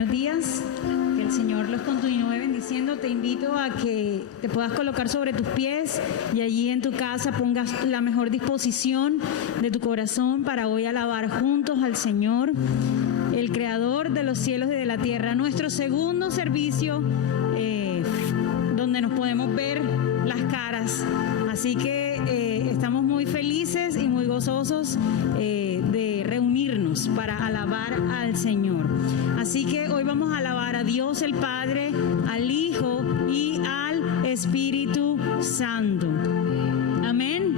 Buenos días, que el Señor los continúe bendiciendo. Te invito a que te puedas colocar sobre tus pies y allí en tu casa pongas la mejor disposición de tu corazón para hoy alabar juntos al Señor, el Creador de los cielos y de la tierra. Nuestro segundo servicio donde nos podemos ver las caras. Así que estamos muy felices y muy gozosos de reunirnos para alabar al Señor. Así que hoy vamos a alabar a Dios el Padre, al Hijo y al Espíritu Santo. Amén.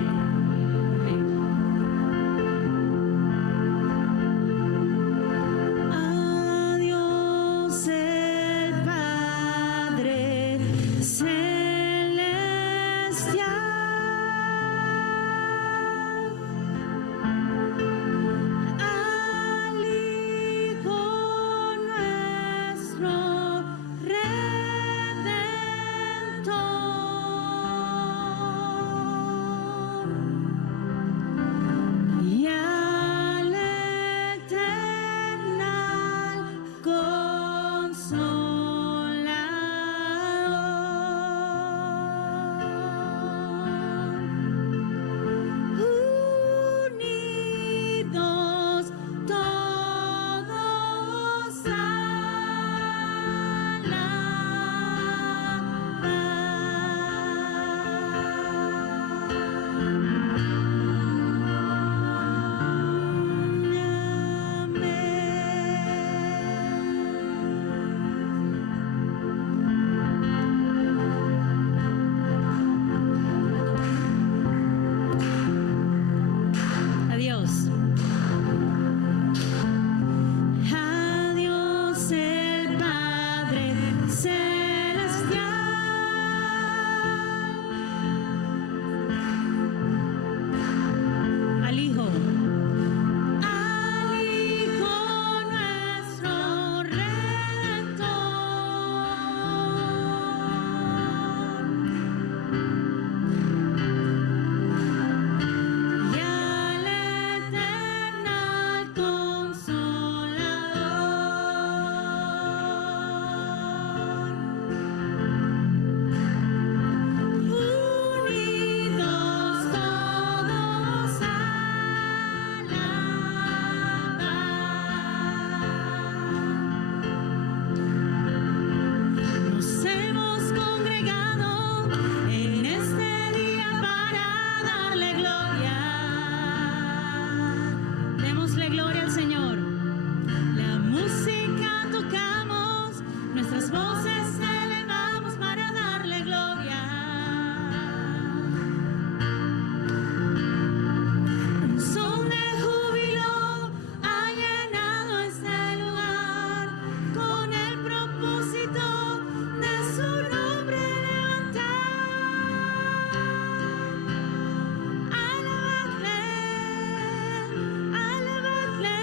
Alabadle,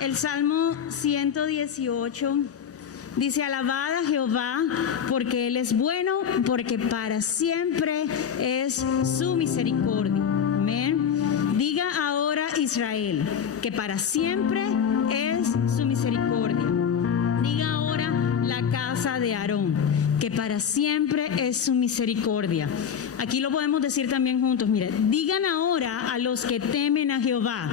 El Salmo 118 dice: alabad a Jehová porque Él es bueno, porque para siempre es su misericordia. Amén. Diga ahora Israel que para siempre es su misericordia. Diga ahora la casa de Aarón que para siempre es su misericordia. Aquí lo podemos decir también juntos. Mire, digan ahora a los que temen a Jehová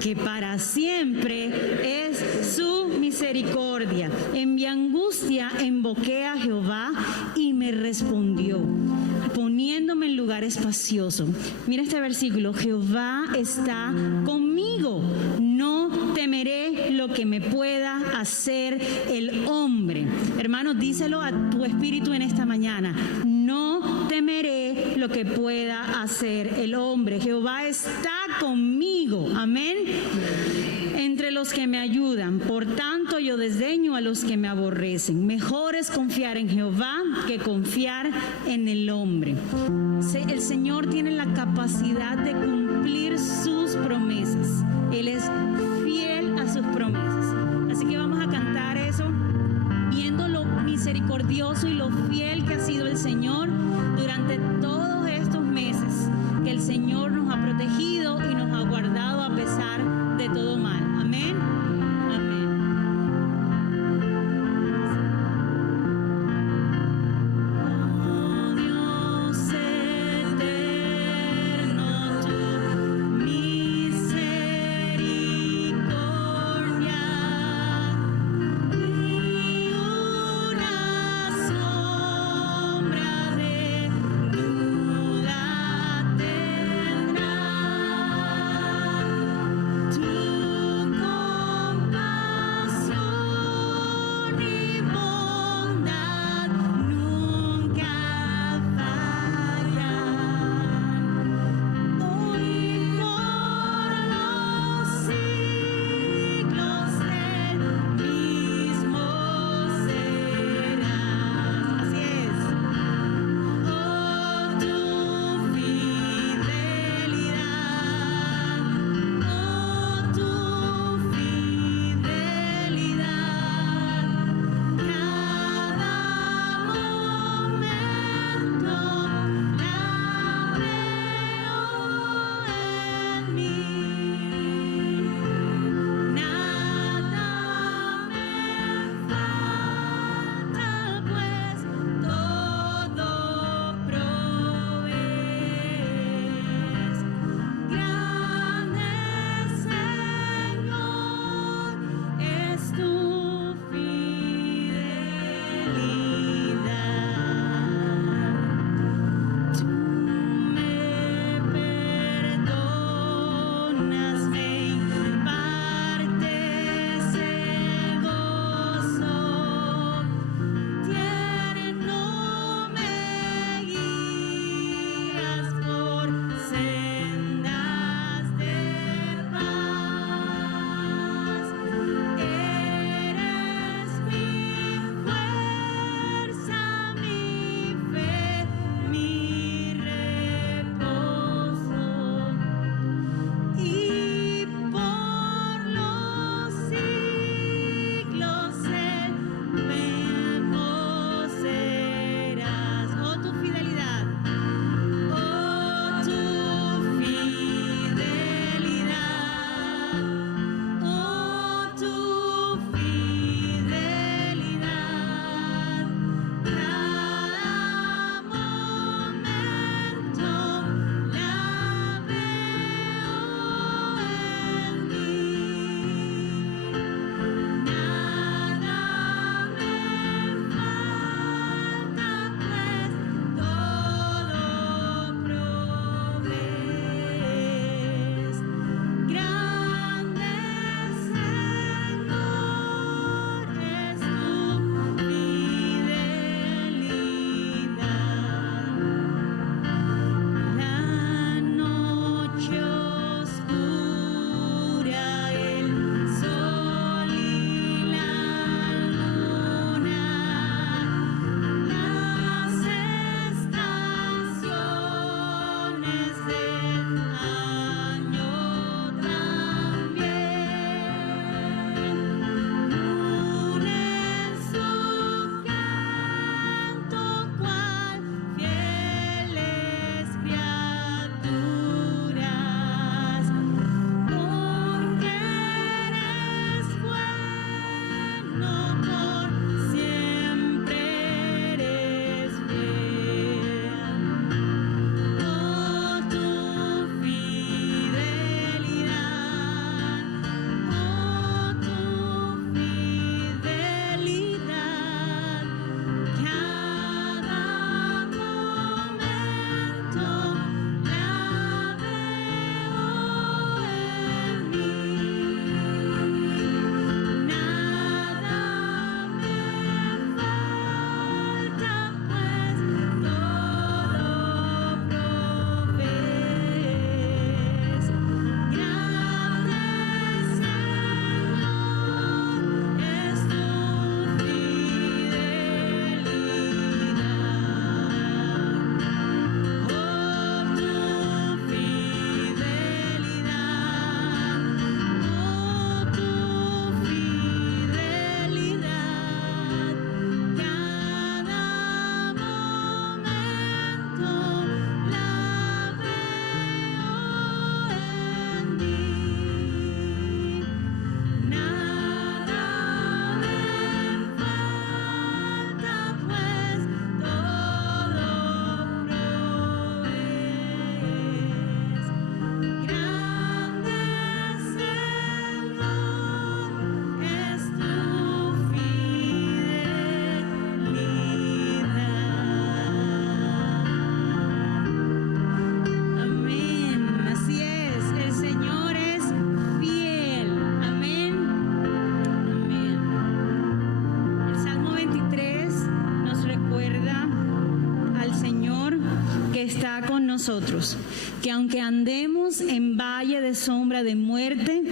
que para siempre es su misericordia. En mi angustia invoqué a Jehová y me respondió, poniéndome en lugar espacioso. Mira este versículo: Jehová está conmigo, no temeré lo que me pueda hacer el hombre. Hermanos, díselo a tu espíritu en esta mañana: no temeré lo que pueda hacer el hombre. Jehová está conmigo. Amén. Entre los que me ayudan, por tanto yo desdeño a los que me aborrecen. Mejor es confiar en Jehová que confiar en el hombre. El Señor tiene la capacidad de cumplir sus promesas. Él es fiel a sus promesas. Así que vamos a cantar eso, viendo lo misericordioso y lo fiel que ha sido el Señor durante todos estos meses, que el Señor nos ha protegido y nos ha guardado a pesar de todo mal. Amén. Amén. Oh Dios eterno, tu misericordia ni una sombra de duda tendrá. nosotros, que aunque andemos en valle de sombra de muerte,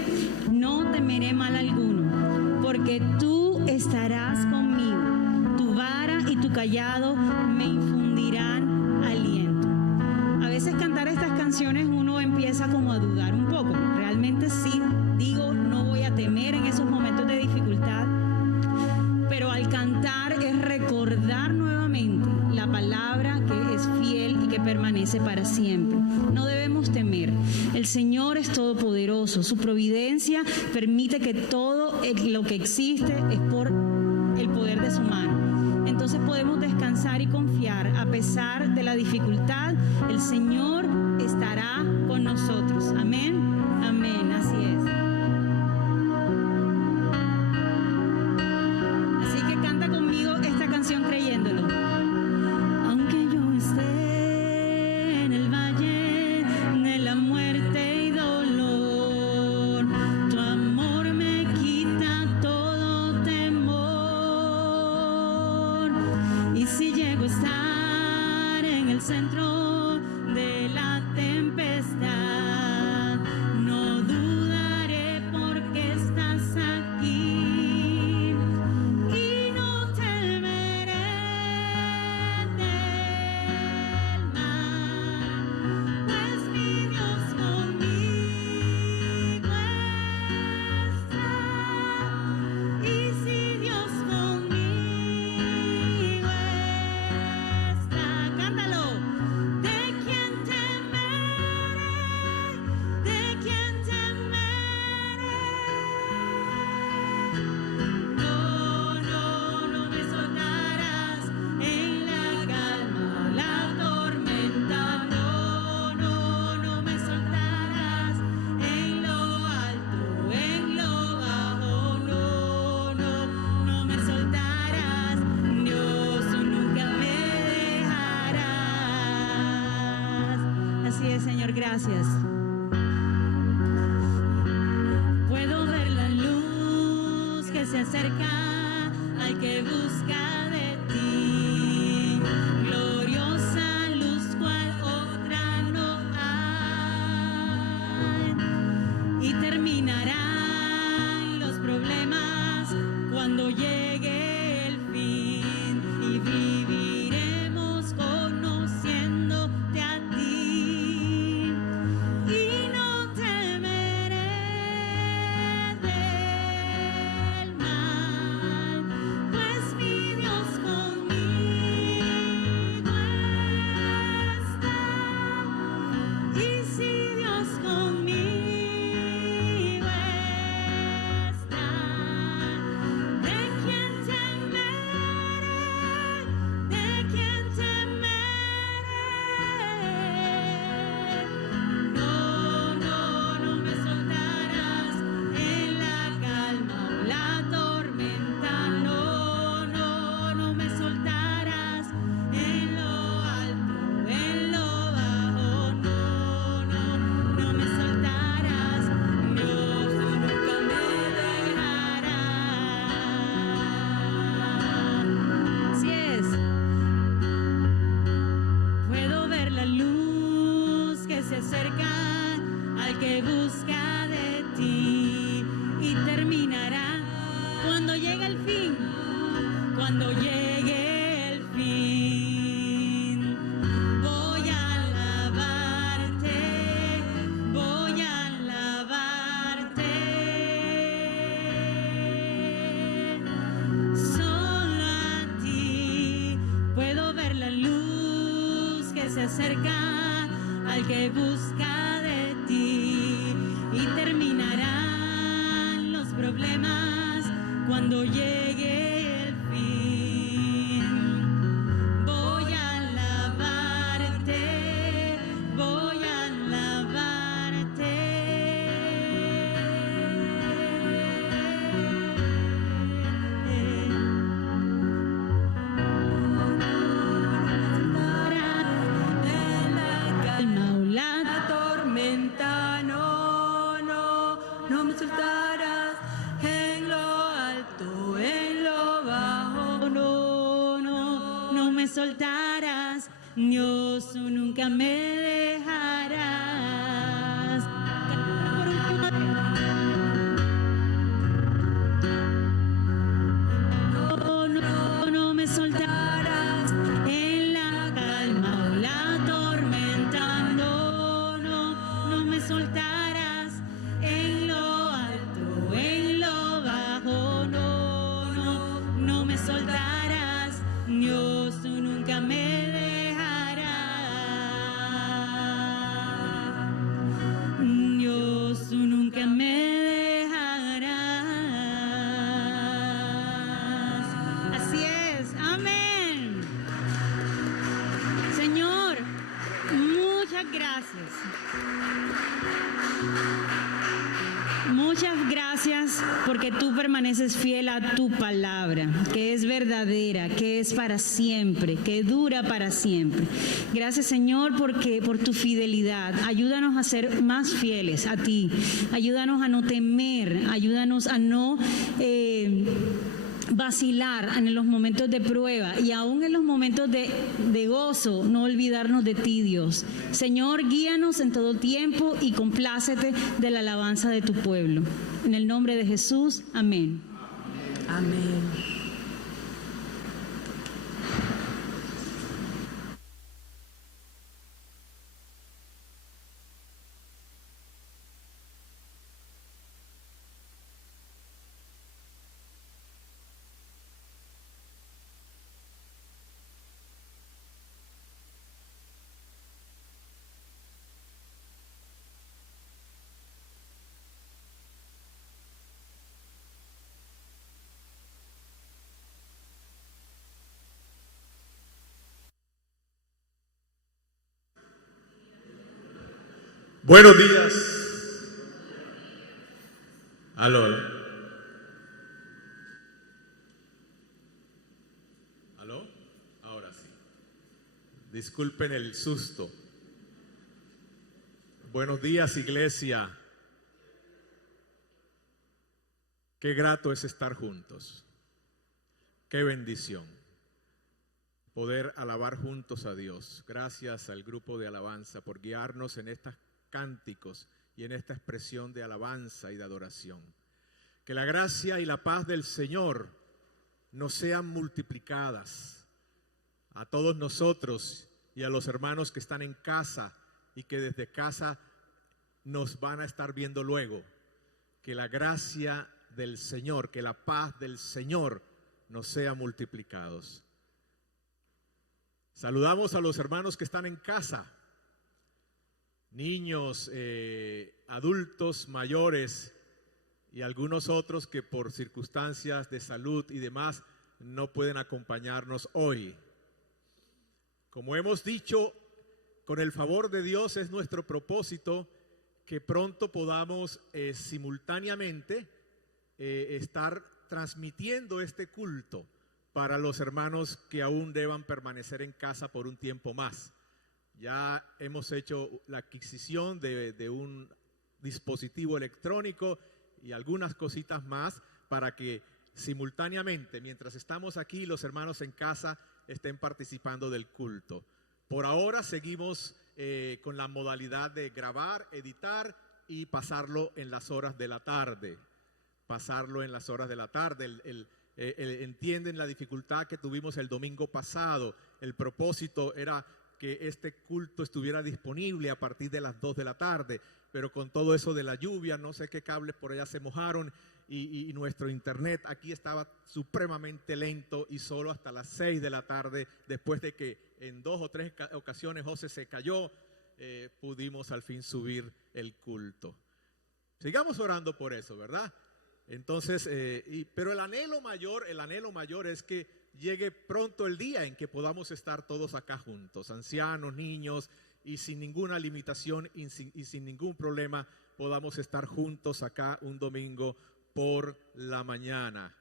no temeré mal alguno, porque tú estarás conmigo, tu vara y tu callado me infundirán aliento. A veces cantar estas canciones uno empieza como a dudar un poco. Realmente sí digo, no voy a temer en esos momentos de dificultad, pero al cantar es recordar nuevamente la palabra que es fiel y que permanece para siempre. No debemos temer. El Señor es todopoderoso. Su providencia permite que todo lo que existe es por el poder de su mano. Entonces podemos descansar y confiar. A pesar de la dificultad, el Señor estará con nosotros. Amén. Amén. Así es. Así que canta conmigo esta canción creyéndolo. Aunque yo esté en el valle de la muerte y dolor, tu amor me quita todo temor. Y si llego a estar en el centro de la tempestad, no dudaré porque estás aquí y no temeré del mal, pues mi Dios conmigo está. Y si Dios conmigo está, cántalo. ¿De quién temeré? ¿De quién temeré? No, no, no me soltarás en la calma o la tormenta. No, no, no me soltarás en lo alto, en lo bajo. No, no, no me soltarás. Dios, tú nunca me dejarás. Así es, Señor, gracias. Puedo ver la luz que se acerca al que busca de ti. Gloriosa luz cual otra no hay. Y terminarán los problemas cuando llegue el fin. Y viviremos conociéndote a ti. Y no temeré del mal, pues mi Dios conmigo está. Y si Dios conmigo está, ¿de quién temeré? ¿De quién temeré? No, no, no me soltarás en la calma o la tormenta. No, no, no me soltarás en lo alto, en lo bajo. No, no, no me soltarás. Dios, tú nunca me dejarás. Así es. Puedo ver la luz que se acerca al que busca de ti y terminará cuando llegue el fin, cuando llegue el fin. Voy a alabarte, voy a alabarte. Solo a ti puedo ver la luz que se acerca al que busca de ti y terminarán los problemas cuando llegue el fin. Voy a alabarte, voy a alabarte. La calma o la tormenta, no, no, no me soltarás en lo alto, en lo bajo. No, no, no me soltarás. Dios, tú nunca me dejarás. soltarás en lo alto, en lo bajo, no, no, no me soltarás, Dios, tú nunca me dejarás, Dios, tú nunca me dejarás. Así es, amén. Señor, muchas gracias. Muchas gracias porque tú permaneces fiel a tu palabra, que es verdadera, que es para siempre, que dura para siempre. Gracias, Señor, porque por tu fidelidad. Ayúdanos a ser más fieles a ti. Ayúdanos a no temer, ayúdanos a no vacilar en los momentos de prueba y aún en los momentos de gozo, no olvidarnos de ti, Dios. Señor, guíanos en todo tiempo y complácete de la alabanza de tu pueblo. En el nombre de Jesús, amén. Amén. Buenos días. Aló. ¿Aló? Ahora sí. Disculpen el susto. Buenos días, iglesia. Qué grato es estar juntos. Qué bendición poder alabar juntos a Dios. Gracias al grupo de alabanza por guiarnos en estos cánticos y en esta expresión de alabanza y de adoración. Que la gracia y la paz del Señor nos sean multiplicadas a todos nosotros y a los hermanos que están en casa y que desde casa nos van a estar viendo luego. Que la gracia del Señor, que la paz del Señor nos sea multiplicados. Saludamos a los hermanos que están en casa, niños, adultos mayores y algunos otros que por circunstancias de salud y demás no pueden acompañarnos hoy. Como hemos dicho, con el favor de Dios es nuestro propósito que pronto podamos simultáneamente estar transmitiendo este culto para los hermanos que aún deban permanecer en casa por un tiempo más. Ya hemos hecho la adquisición de un dispositivo electrónico y algunas cositas más para que simultáneamente, mientras estamos aquí, los hermanos en casa estén participando del culto. Por ahora seguimos con la modalidad de grabar, editar y pasarlo en las horas de la tarde. Entienden la dificultad que tuvimos el domingo pasado. El propósito era que este culto estuviera disponible a partir de las 2 de la tarde, pero con todo eso de la lluvia, no sé qué cables por allá se mojaron y nuestro internet aquí estaba supremamente lento y solo hasta las 6 de la tarde, después de que en 2 o 3 ocasiones José se cayó, pudimos al fin subir el culto. Sigamos orando por eso, ¿verdad? Entonces, pero el anhelo mayor es que llegue pronto el día en que podamos estar todos acá juntos, ancianos, niños, y sin ninguna limitación y sin ningún problema podamos estar juntos acá un domingo por la mañana.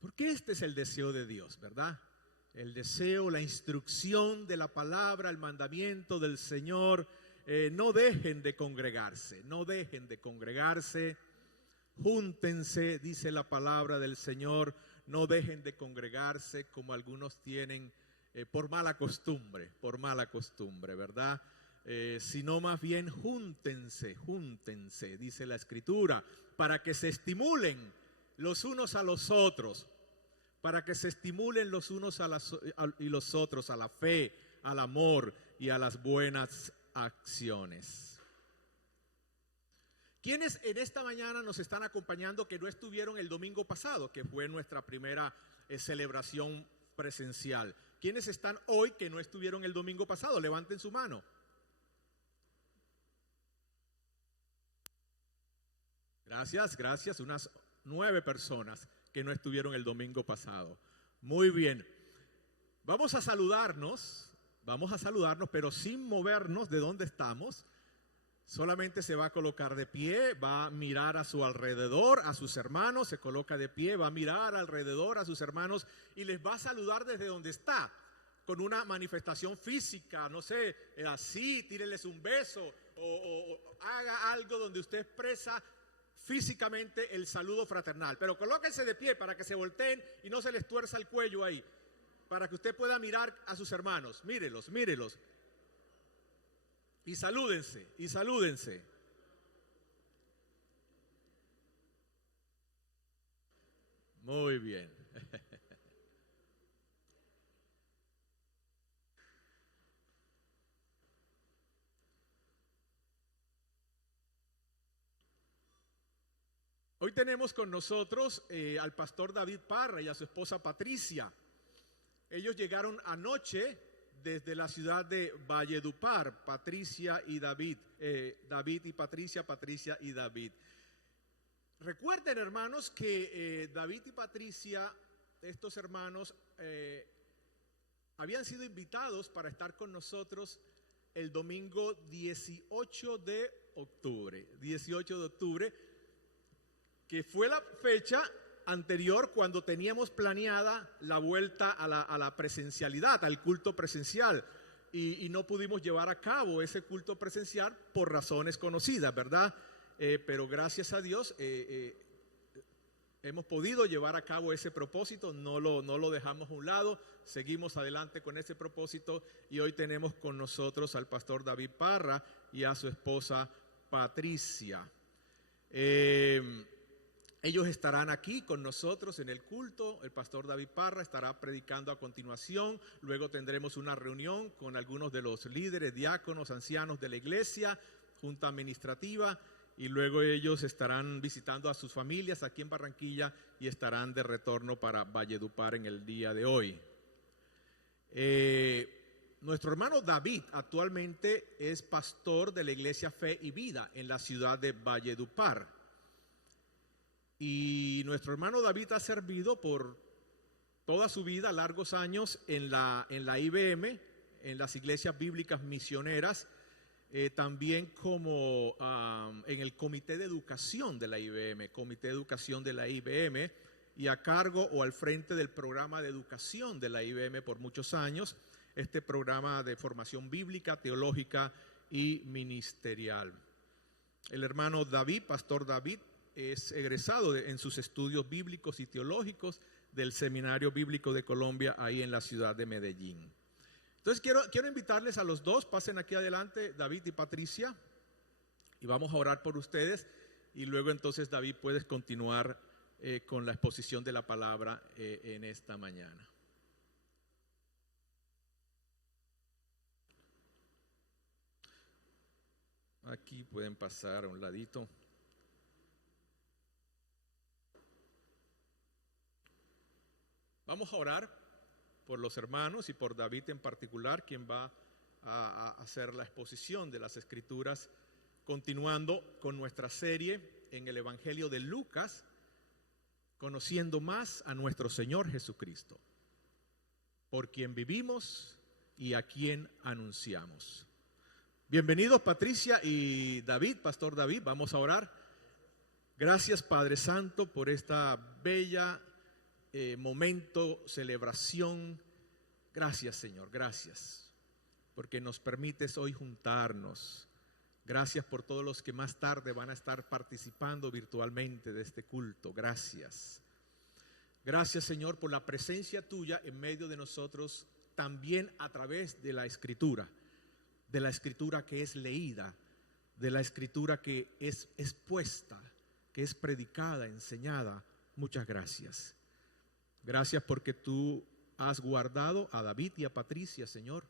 Porque este es el deseo de Dios, ¿verdad? El deseo, la instrucción de la palabra, el mandamiento del Señor. No dejen de congregarse, júntense, dice la palabra del Señor. No dejen de congregarse como algunos tienen por mala costumbre, ¿verdad? Sino más bien júntense, dice la Escritura, para que se estimulen los unos a los otros, y los otros a la fe, al amor y a las buenas acciones. ¿Quiénes en esta mañana nos están acompañando que no estuvieron el domingo pasado, que fue nuestra primera celebración presencial? ¿Quiénes están hoy que no estuvieron el domingo pasado? Levanten su mano. Gracias, gracias. Unas 9 personas que no estuvieron el domingo pasado. Muy bien. Vamos a saludarnos, pero sin movernos de donde estamos. Solamente se va a colocar de pie, va a mirar a su alrededor, a sus hermanos, se coloca de pie, va a mirar alrededor a sus hermanos y les va a saludar desde donde está, con una manifestación física, no sé, así, tírenles un beso o haga algo donde usted expresa físicamente el saludo fraternal. Pero colóquense de pie para que se volteen y no se les tuerza el cuello ahí, para que usted pueda mirar a sus hermanos. Mírelos, mírelos. Y salúdense, y salúdense. Muy bien. Hoy tenemos con nosotros al pastor David Parra y a su esposa Patricia. Ellos llegaron anoche desde la ciudad de Valledupar, Patricia y David, David y Patricia, Patricia y David. Recuerden, hermanos, que David y Patricia, estos hermanos, habían sido invitados para estar con nosotros el domingo 18 de octubre, que fue la fecha anterior cuando teníamos planeada la vuelta a la presencialidad, al culto presencial, y no pudimos llevar a cabo ese culto presencial por razones conocidas, ¿verdad? Pero gracias a Dios hemos podido llevar a cabo ese propósito, no lo dejamos a un lado, seguimos adelante con ese propósito y hoy tenemos con nosotros al pastor David Parra y a su esposa Patricia. Ellos estarán aquí con nosotros en el culto. El pastor David Parra estará predicando a continuación. Luego tendremos una reunión con algunos de los líderes, diáconos, ancianos de la iglesia, junta administrativa, y luego ellos estarán visitando a sus familias aquí en Barranquilla y estarán de retorno para Valledupar en el día de hoy. Nuestro hermano David actualmente es pastor de la iglesia Fe y Vida en la ciudad de Valledupar. Y nuestro hermano David ha servido por toda su vida, largos años, en la IBM, en las iglesias bíblicas misioneras, también como en el comité de educación de la IBM, y a cargo o al frente del programa de educación de la IBM por muchos años, este programa de formación bíblica, teológica y ministerial. El hermano David, pastor David, es egresado en sus estudios bíblicos y teológicos del Seminario Bíblico de Colombia, ahí en la ciudad de Medellín. Entonces quiero invitarles a los dos, pasen aquí adelante, David y Patricia, y vamos a orar por ustedes, y luego entonces David puedes continuar con la exposición de la palabra en esta mañana. Aquí pueden pasar a un ladito. Vamos a orar por los hermanos y por David en particular, quien va a hacer la exposición de las Escrituras, continuando con nuestra serie en el Evangelio de Lucas, conociendo más a nuestro Señor Jesucristo, por quien vivimos y a quien anunciamos. Bienvenidos Patricia y David, pastor David, vamos a orar. Gracias Padre Santo por esta bella momento, celebración. Gracias Señor, gracias porque nos permites hoy juntarnos. Gracias por todos los que más tarde van a estar participando virtualmente de este culto. Gracias. Gracias Señor por la presencia tuya en medio de nosotros, también a través de la Escritura que es leída, de la Escritura que es expuesta, que es predicada, enseñada. Muchas gracias. Gracias porque tú has guardado a David y a Patricia, Señor,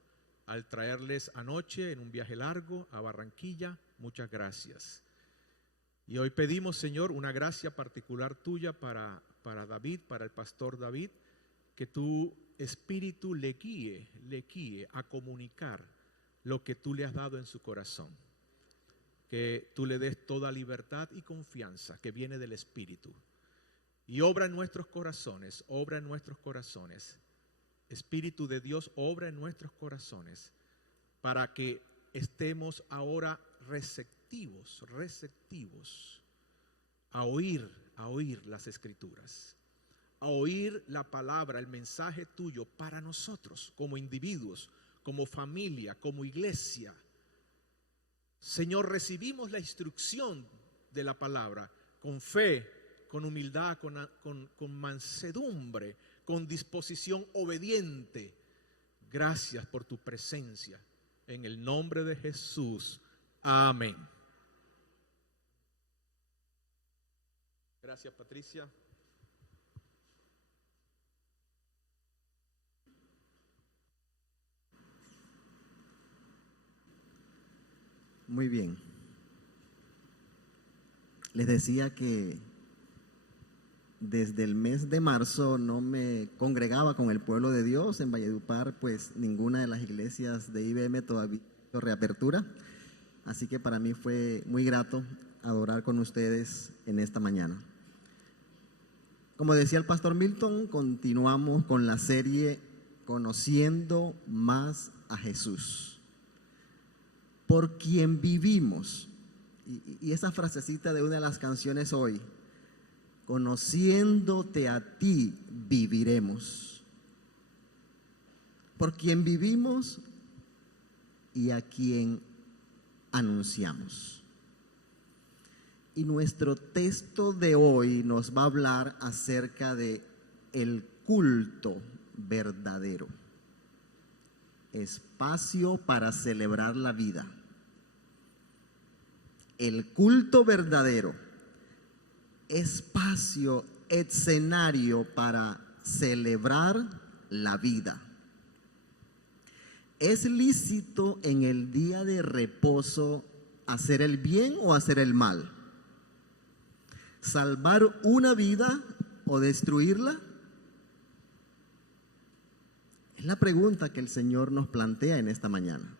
al traerles anoche en un viaje largo a Barranquilla. Muchas gracias. Y hoy pedimos, Señor, una gracia particular tuya para David, para el pastor David, que tu Espíritu le guíe a comunicar lo que tú le has dado en su corazón. Que tú le des toda libertad y confianza que viene del Espíritu. Y obra en nuestros corazones, obra en nuestros corazones. Espíritu de Dios, obra en nuestros corazones para que estemos ahora receptivos a oír las Escrituras, a oír la palabra, el mensaje tuyo para nosotros como individuos, como familia, como iglesia. Señor, recibimos la instrucción de la palabra con fe, con humildad, con mansedumbre, con disposición obediente. Gracias por tu presencia. En el nombre de Jesús. Amén. Gracias, Patricia. Muy bien. Les decía que desde el mes de marzo no me congregaba con el pueblo de Dios en Valledupar, pues ninguna de las iglesias de IBM todavía hizo reapertura. Así que para mí fue muy grato adorar con ustedes en esta mañana. Como decía el pastor Milton, continuamos con la serie Conociendo más a Jesús, por quien vivimos. Y esa frasecita de una de las canciones hoy: conociéndote a ti viviremos. Por quien vivimos y a quien anunciamos. Y nuestro texto de hoy nos va a hablar acerca de el culto verdadero. Espacio para celebrar la vida. El culto verdadero. Espacio, escenario para celebrar la vida. ¿Es lícito en el día de reposo hacer el bien o hacer el mal? ¿Salvar una vida o destruirla? Es la pregunta que el Señor nos plantea en esta mañana.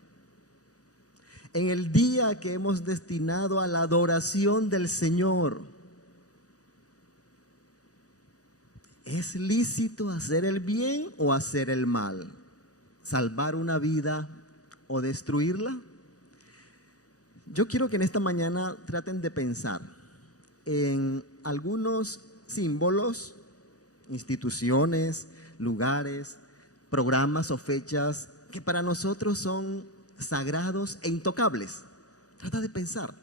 En el día que hemos destinado a la adoración del Señor, ¿es lícito hacer el bien o hacer el mal? ¿Salvar una vida o destruirla? Yo quiero que en esta mañana traten de pensar en algunos símbolos, instituciones, lugares, programas o fechas que para nosotros son sagrados e intocables. Trata de pensar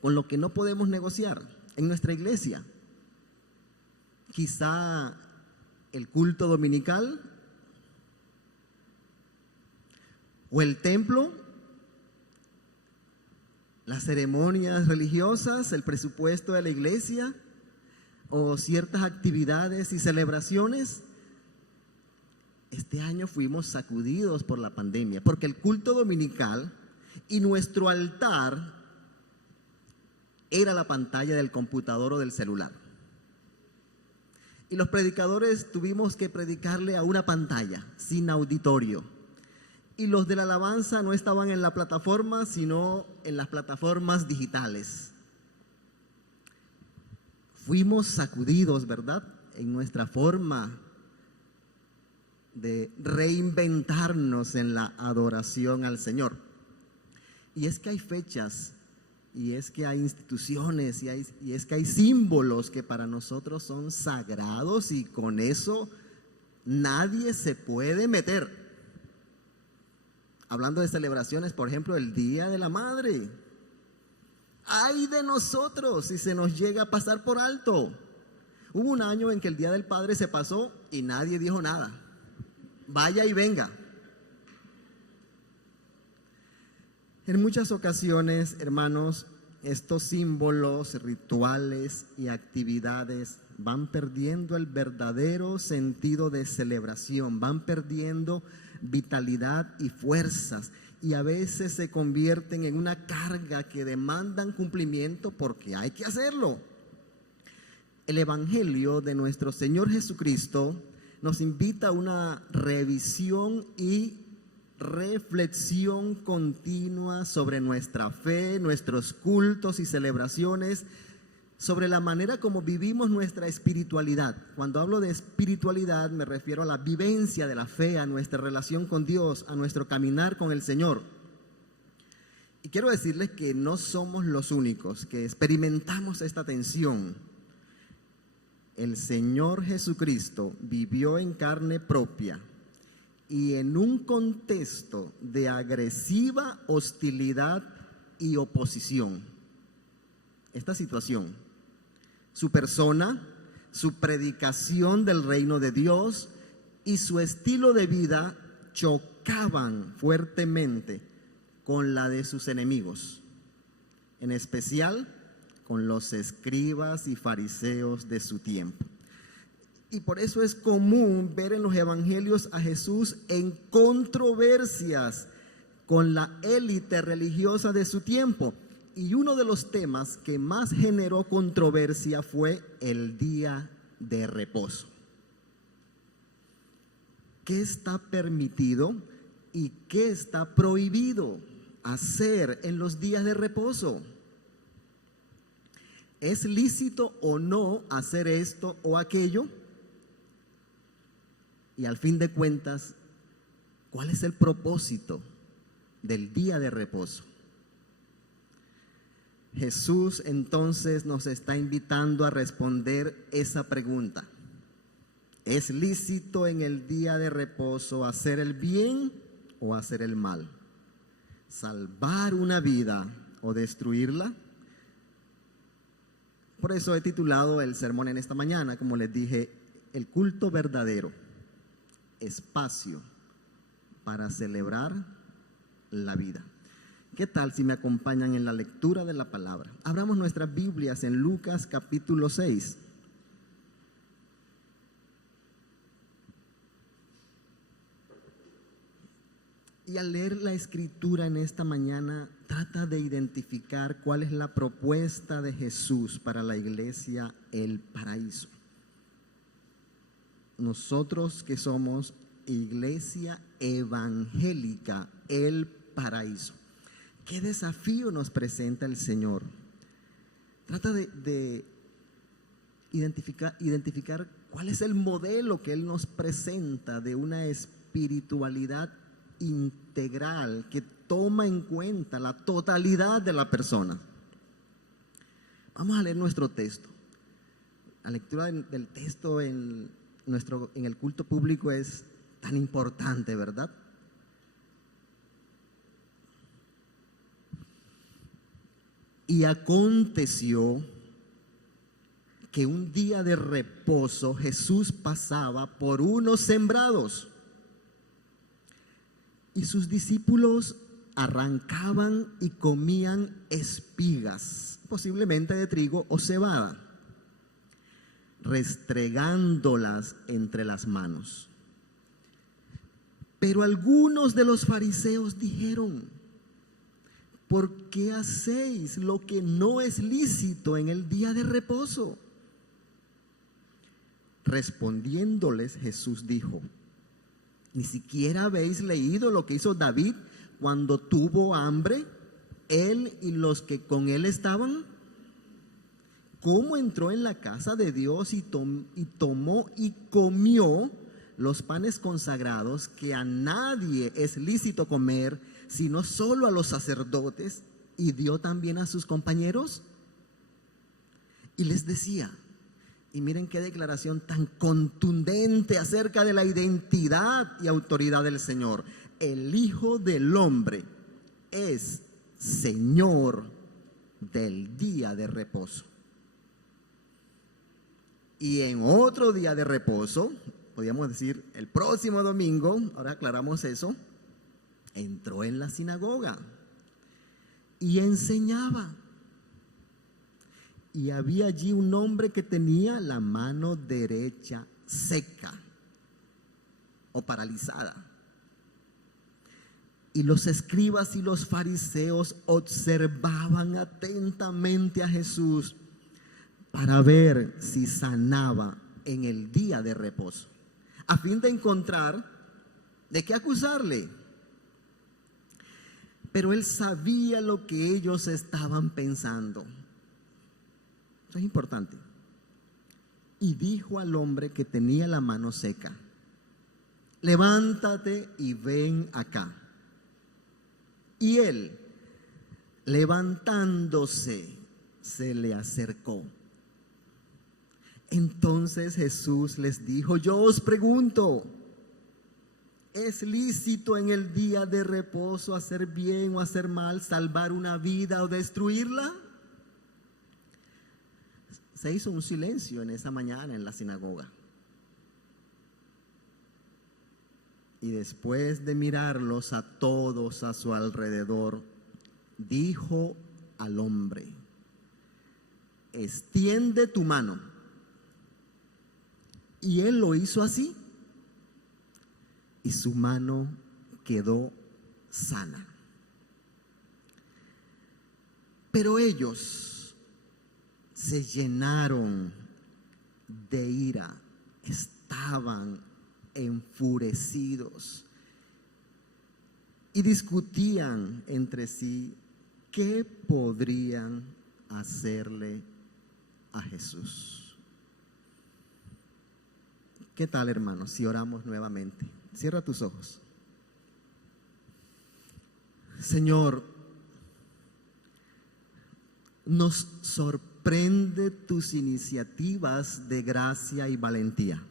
con lo que no podemos negociar en nuestra iglesia. Quizá el culto dominical o el templo, las ceremonias religiosas, el presupuesto de la iglesia o ciertas actividades y celebraciones. Este año fuimos sacudidos por la pandemia porque el culto dominical y nuestro altar era la pantalla del computador o del celular. Y los predicadores tuvimos que predicarle a una pantalla, sin auditorio. Y los de la alabanza no estaban en la plataforma, sino en las plataformas digitales. Fuimos sacudidos, ¿verdad?, en nuestra forma de reinventarnos en la adoración al Señor. Y es que hay fechas, y es que hay instituciones, y es que hay símbolos que para nosotros son sagrados, y con eso nadie se puede meter. Hablando de celebraciones, por ejemplo, el Día de la Madre. ¡Ay de nosotros si se nos llega a pasar por alto! Hubo un año en que el Día del Padre se pasó y nadie dijo nada. Vaya y venga. En muchas ocasiones, hermanos, estos símbolos, rituales y actividades van perdiendo el verdadero sentido de celebración, van perdiendo vitalidad y fuerzas, y a veces se convierten en una carga que demandan cumplimiento porque hay que hacerlo. El Evangelio de nuestro Señor Jesucristo nos invita a una revisión y reflexión continua sobre nuestra fe, nuestros cultos y celebraciones, sobre la manera como vivimos nuestra espiritualidad. Cuando hablo de espiritualidad me refiero a la vivencia de la fe, a nuestra relación con Dios, a nuestro caminar con el Señor. Y quiero decirles que no somos los únicos que experimentamos esta tensión. El Señor Jesucristo vivió en carne propia y en un contexto de agresiva hostilidad y oposición. Esta situación, su persona, su predicación del reino de Dios y su estilo de vida chocaban fuertemente con la de sus enemigos, en especial con los escribas y fariseos de su tiempo. Y por eso es común ver en los evangelios a Jesús en controversias con la élite religiosa de su tiempo. Y uno de los temas que más generó controversia fue el día de reposo. ¿Qué está permitido y qué está prohibido hacer en los días de reposo? ¿Es lícito o no hacer esto o aquello? Y al fin de cuentas, ¿cuál es el propósito del día de reposo? Jesús entonces nos está invitando a responder esa pregunta. ¿Es lícito en el día de reposo hacer el bien o hacer el mal? ¿Salvar una vida o destruirla? Por eso he titulado el sermón en esta mañana, como les dije, el culto verdadero, espacio para celebrar la vida. ¿Qué tal si me acompañan en la lectura de la palabra? Abramos nuestras Biblias en Lucas capítulo 6. Y al leer la escritura en esta mañana, trata de identificar cuál es la propuesta de Jesús para la iglesia El Paraíso. Nosotros que somos Iglesia Evangélica El Paraíso, ¿qué desafío nos presenta el Señor? Trata de identificar cuál es el modelo que Él nos presenta de una espiritualidad integral que toma en cuenta la totalidad de la persona. Vamos a leer nuestro texto. La lectura del texto en el culto público es tan importante, ¿verdad? Y aconteció que un día de reposo Jesús pasaba por unos sembrados y sus discípulos arrancaban y comían espigas, posiblemente de trigo o cebada, restregándolas entre las manos. Pero algunos de los fariseos dijeron: ¿por qué hacéis lo que no es lícito en el día de reposo? Respondiéndoles Jesús dijo: ¿ni siquiera habéis leído lo que hizo David cuando tuvo hambre, él y los que con él estaban? ¿Cómo entró en la casa de Dios y tomó y comió los panes consagrados que a nadie es lícito comer, sino solo a los sacerdotes, y dio también a sus compañeros? Y les decía, y miren qué declaración tan contundente acerca de la identidad y autoridad del Señor: el Hijo del Hombre es Señor del día de reposo. Y en otro día de reposo, podríamos decir el próximo domingo, ahora aclaramos eso, entró en la sinagoga y enseñaba. y había allí un hombre que tenía la mano derecha seca o paralizada. Y los escribas y los fariseos observaban atentamente a Jesús para ver si sanaba en el día de reposo, a fin de encontrar de qué acusarle. Pero él sabía lo que ellos estaban pensando. Eso es importante. Y dijo al hombre que tenía la mano seca: levántate y ven acá. Y él, levantándose, se le acercó. Entonces Jesús les dijo: yo os pregunto, ¿es lícito en el día de reposo hacer bien o hacer mal, salvar una vida o destruirla? Se hizo un silencio en esa mañana en la sinagoga. Y después de mirarlos a todos a su alrededor, dijo al hombre: extiende tu mano. Y él lo hizo así, y su mano quedó sana. Pero ellos se llenaron de ira, estaban enfurecidos y discutían entre sí qué podrían hacerle a Jesús. ¿Qué tal, hermanos, si oramos nuevamente? Cierra tus ojos. Señor, nos sorprende tus iniciativas de gracia y valentía.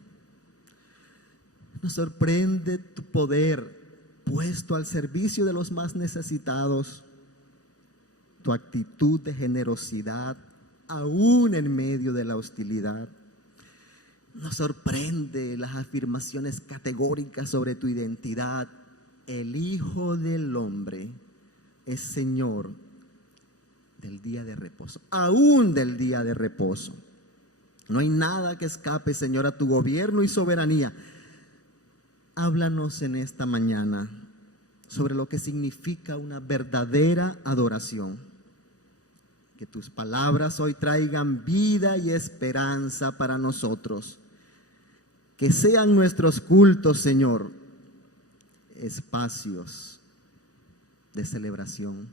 Nos sorprende tu poder puesto al servicio de los más necesitados, tu actitud de generosidad aún en medio de la hostilidad. Nos sorprende las afirmaciones categóricas sobre tu identidad. El Hijo del Hombre es Señor del día de reposo, aún del día de reposo. No hay nada que escape, Señor, a tu gobierno y soberanía. Háblanos en esta mañana sobre lo que significa una verdadera adoración. Que tus palabras hoy traigan vida y esperanza para nosotros. Que sean nuestros cultos, Señor, espacios de celebración,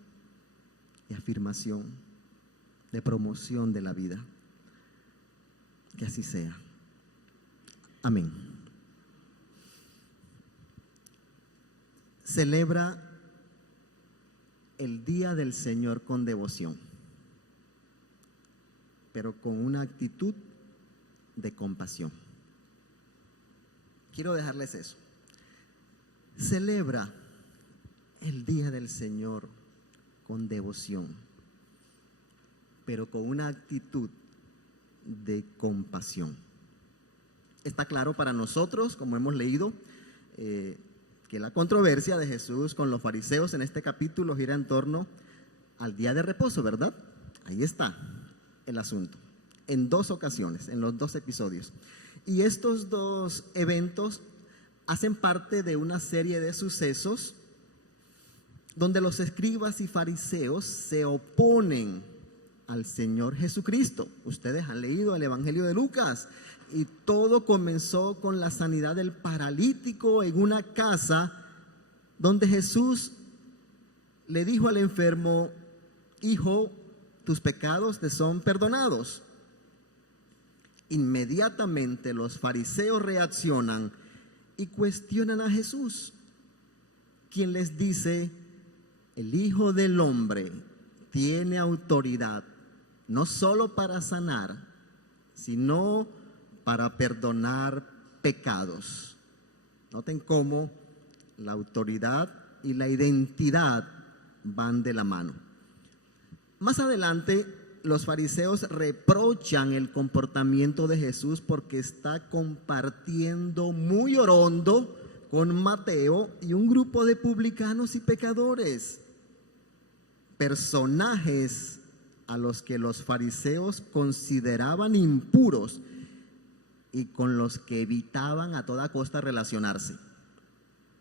de afirmación, de promoción de la vida. Que así sea. Amén. Celebra el día del Señor con devoción, pero con una actitud de compasión. Quiero dejarles eso. Celebra el día del Señor con devoción, pero con una actitud de compasión. Está claro para nosotros, como hemos leído, que la controversia de Jesús con los fariseos en este capítulo gira en torno al día de reposo, ¿verdad? Ahí está el asunto, en dos ocasiones, en los dos episodios. Y estos dos eventos hacen parte de una serie de sucesos donde los escribas y fariseos se oponen al Señor Jesucristo. Ustedes han leído el Evangelio de Lucas y todo comenzó con la sanidad del paralítico en una casa donde Jesús le dijo al enfermo: hijo, tus pecados te son perdonados. Inmediatamente los fariseos reaccionan y cuestionan a Jesús, quien les dice: el Hijo del Hombre tiene autoridad no solo para sanar, sino para perdonar pecados. Noten cómo la autoridad y la identidad van de la mano. Más adelante, los fariseos reprochan el comportamiento de Jesús porque está compartiendo muy orondo con Mateo y un grupo de publicanos y pecadores, personajes a los que los fariseos consideraban impuros y con los que evitaban a toda costa relacionarse.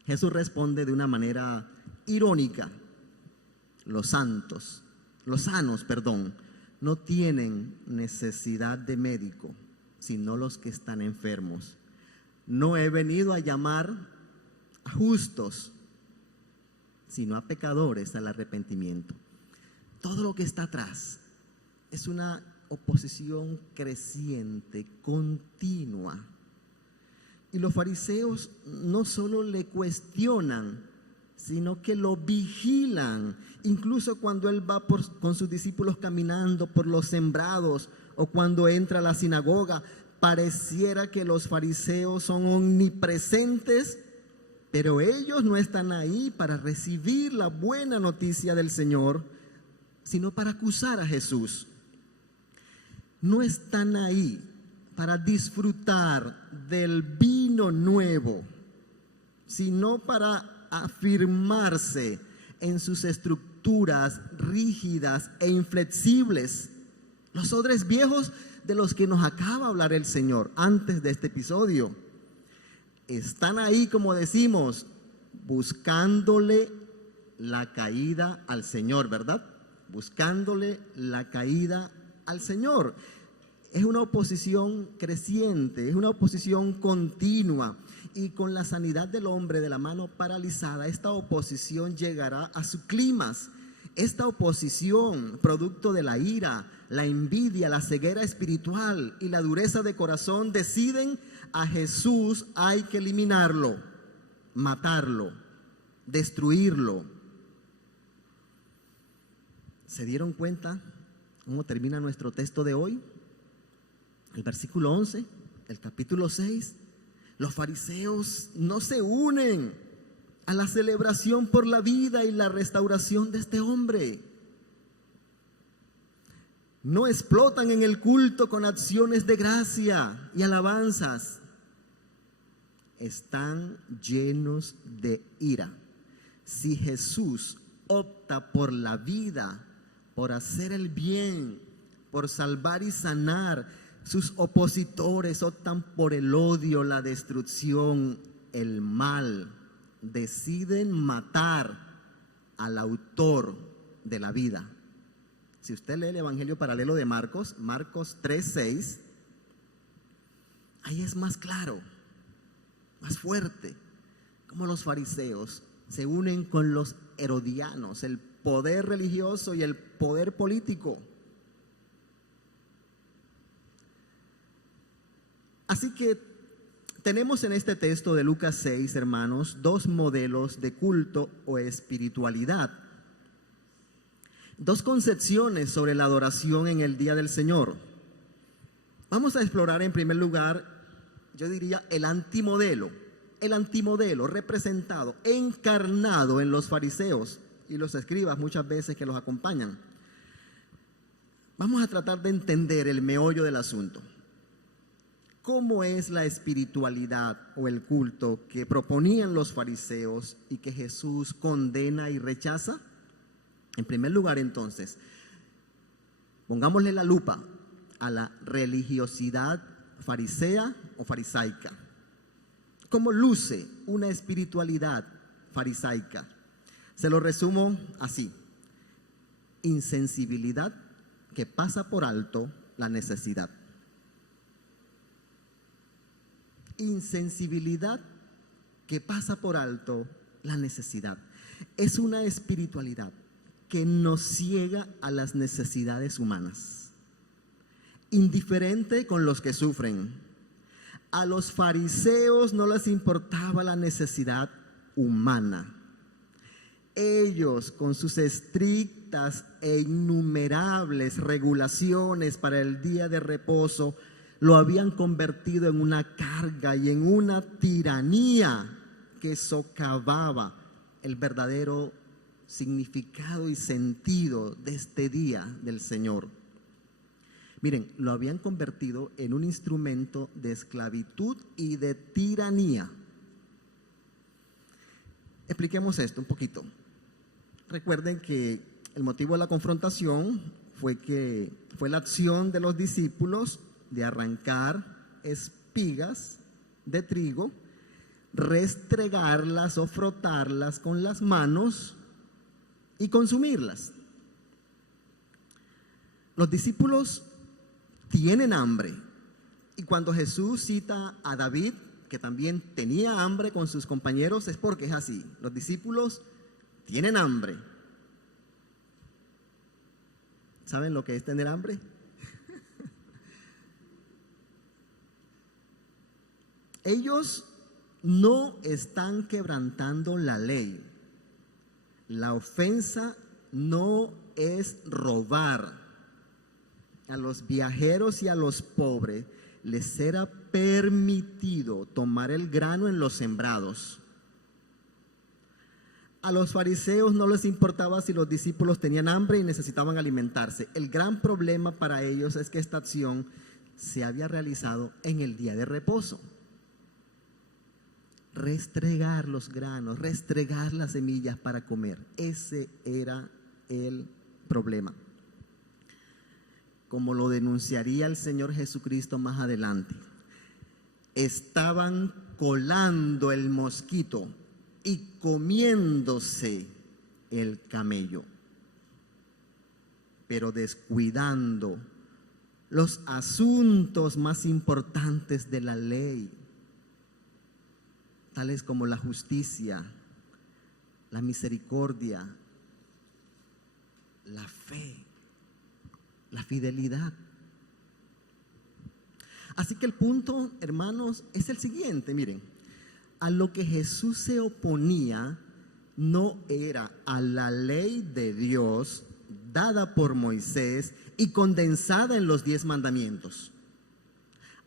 Jesús responde de una manera irónica: los sanos, no tienen necesidad de médico, sino los que están enfermos. No he venido a llamar a justos, sino a pecadores al arrepentimiento. Todo lo que está atrás es una oposición creciente, continua. Y los fariseos no solo le cuestionan, sino que lo vigilan. Incluso cuando él va con sus discípulos caminando por los sembrados o cuando entra a la sinagoga, pareciera que los fariseos son omnipresentes, pero ellos no están ahí para recibir la buena noticia del Señor, sino para acusar a Jesús. No están ahí para disfrutar del vino nuevo, sino para afirmarse en sus estructuras rígidas e inflexibles. Los odres viejos de los que nos acaba de hablar el Señor antes de este episodio están ahí, como decimos, buscándole la caída al Señor, ¿verdad? Buscándole la caída al Señor. Es una oposición creciente, es una oposición continua. Y con la sanidad del hombre de la mano paralizada, esta oposición llegará a su clímax. Esta oposición, producto de la ira, la envidia, la ceguera espiritual y la dureza de corazón, deciden: a Jesús hay que eliminarlo, matarlo, destruirlo. ¿Se dieron cuenta cómo termina nuestro texto de hoy? El versículo 11, el capítulo 6. Los fariseos no se unen a la celebración por la vida y la restauración de este hombre. No explotan en el culto con acciones de gracia y alabanzas. Están llenos de ira. Si Jesús opta por la vida, por hacer el bien, por salvar y sanar, sus opositores optan por el odio, la destrucción, el mal. Deciden matar al autor de la vida. Si usted lee el Evangelio paralelo de Marcos, Marcos 3:6, ahí es más claro, más fuerte, como los fariseos se unen con los herodianos, el poder religioso y el poder político. Así que tenemos en este texto de Lucas 6, hermanos, dos modelos de culto o espiritualidad. Dos concepciones sobre la adoración en el día del Señor. Vamos a explorar en primer lugar, yo diría, el antimodelo representado, encarnado en los fariseos y los escribas muchas veces que los acompañan. Vamos a tratar de entender el meollo del asunto. ¿Cómo es la espiritualidad o el culto que proponían los fariseos y que Jesús condena y rechaza? En primer lugar, entonces, pongámosle la lupa a la religiosidad farisea o farisaica. ¿Cómo luce una espiritualidad farisaica? Se lo resumo así: insensibilidad que pasa por alto la necesidad. Insensibilidad que pasa por alto la necesidad. Es una espiritualidad que nos ciega a las necesidades humanas, indiferente con los que sufren. A los fariseos no les importaba la necesidad humana. Ellos, con sus estrictas e innumerables regulaciones para el día de reposo, lo habían convertido en una carga y en una tiranía que socavaba el verdadero significado y sentido de este día del Señor. Miren, lo habían convertido en un instrumento de esclavitud y de tiranía. Expliquemos esto un poquito. Recuerden que el motivo de la confrontación fue la acción de los discípulos de arrancar espigas de trigo, restregarlas o frotarlas con las manos y consumirlas. Los discípulos tienen hambre, y cuando Jesús cita a David, que también tenía hambre con sus compañeros, es porque es así. Los discípulos tienen hambre. ¿Saben lo que es tener hambre? Ellos no están quebrantando la ley. La ofensa no es robar. A los viajeros y a los pobres les era permitido tomar el grano en los sembrados. A los fariseos no les importaba si los discípulos tenían hambre y necesitaban alimentarse. El gran problema para ellos es que esta acción se había realizado en el día de reposo. Restregar los granos, restregar las semillas para comer. Ese era el problema, como lo denunciaría el Señor Jesucristo más adelante. Estaban colando el mosquito y comiéndose el camello, pero descuidando los asuntos más importantes de la ley, tales como la justicia, la misericordia, la fe, la fidelidad. Así que el punto, hermanos, es el siguiente. Miren, a lo que Jesús se oponía no era a la ley de Dios dada por Moisés y condensada en los 10 mandamientos.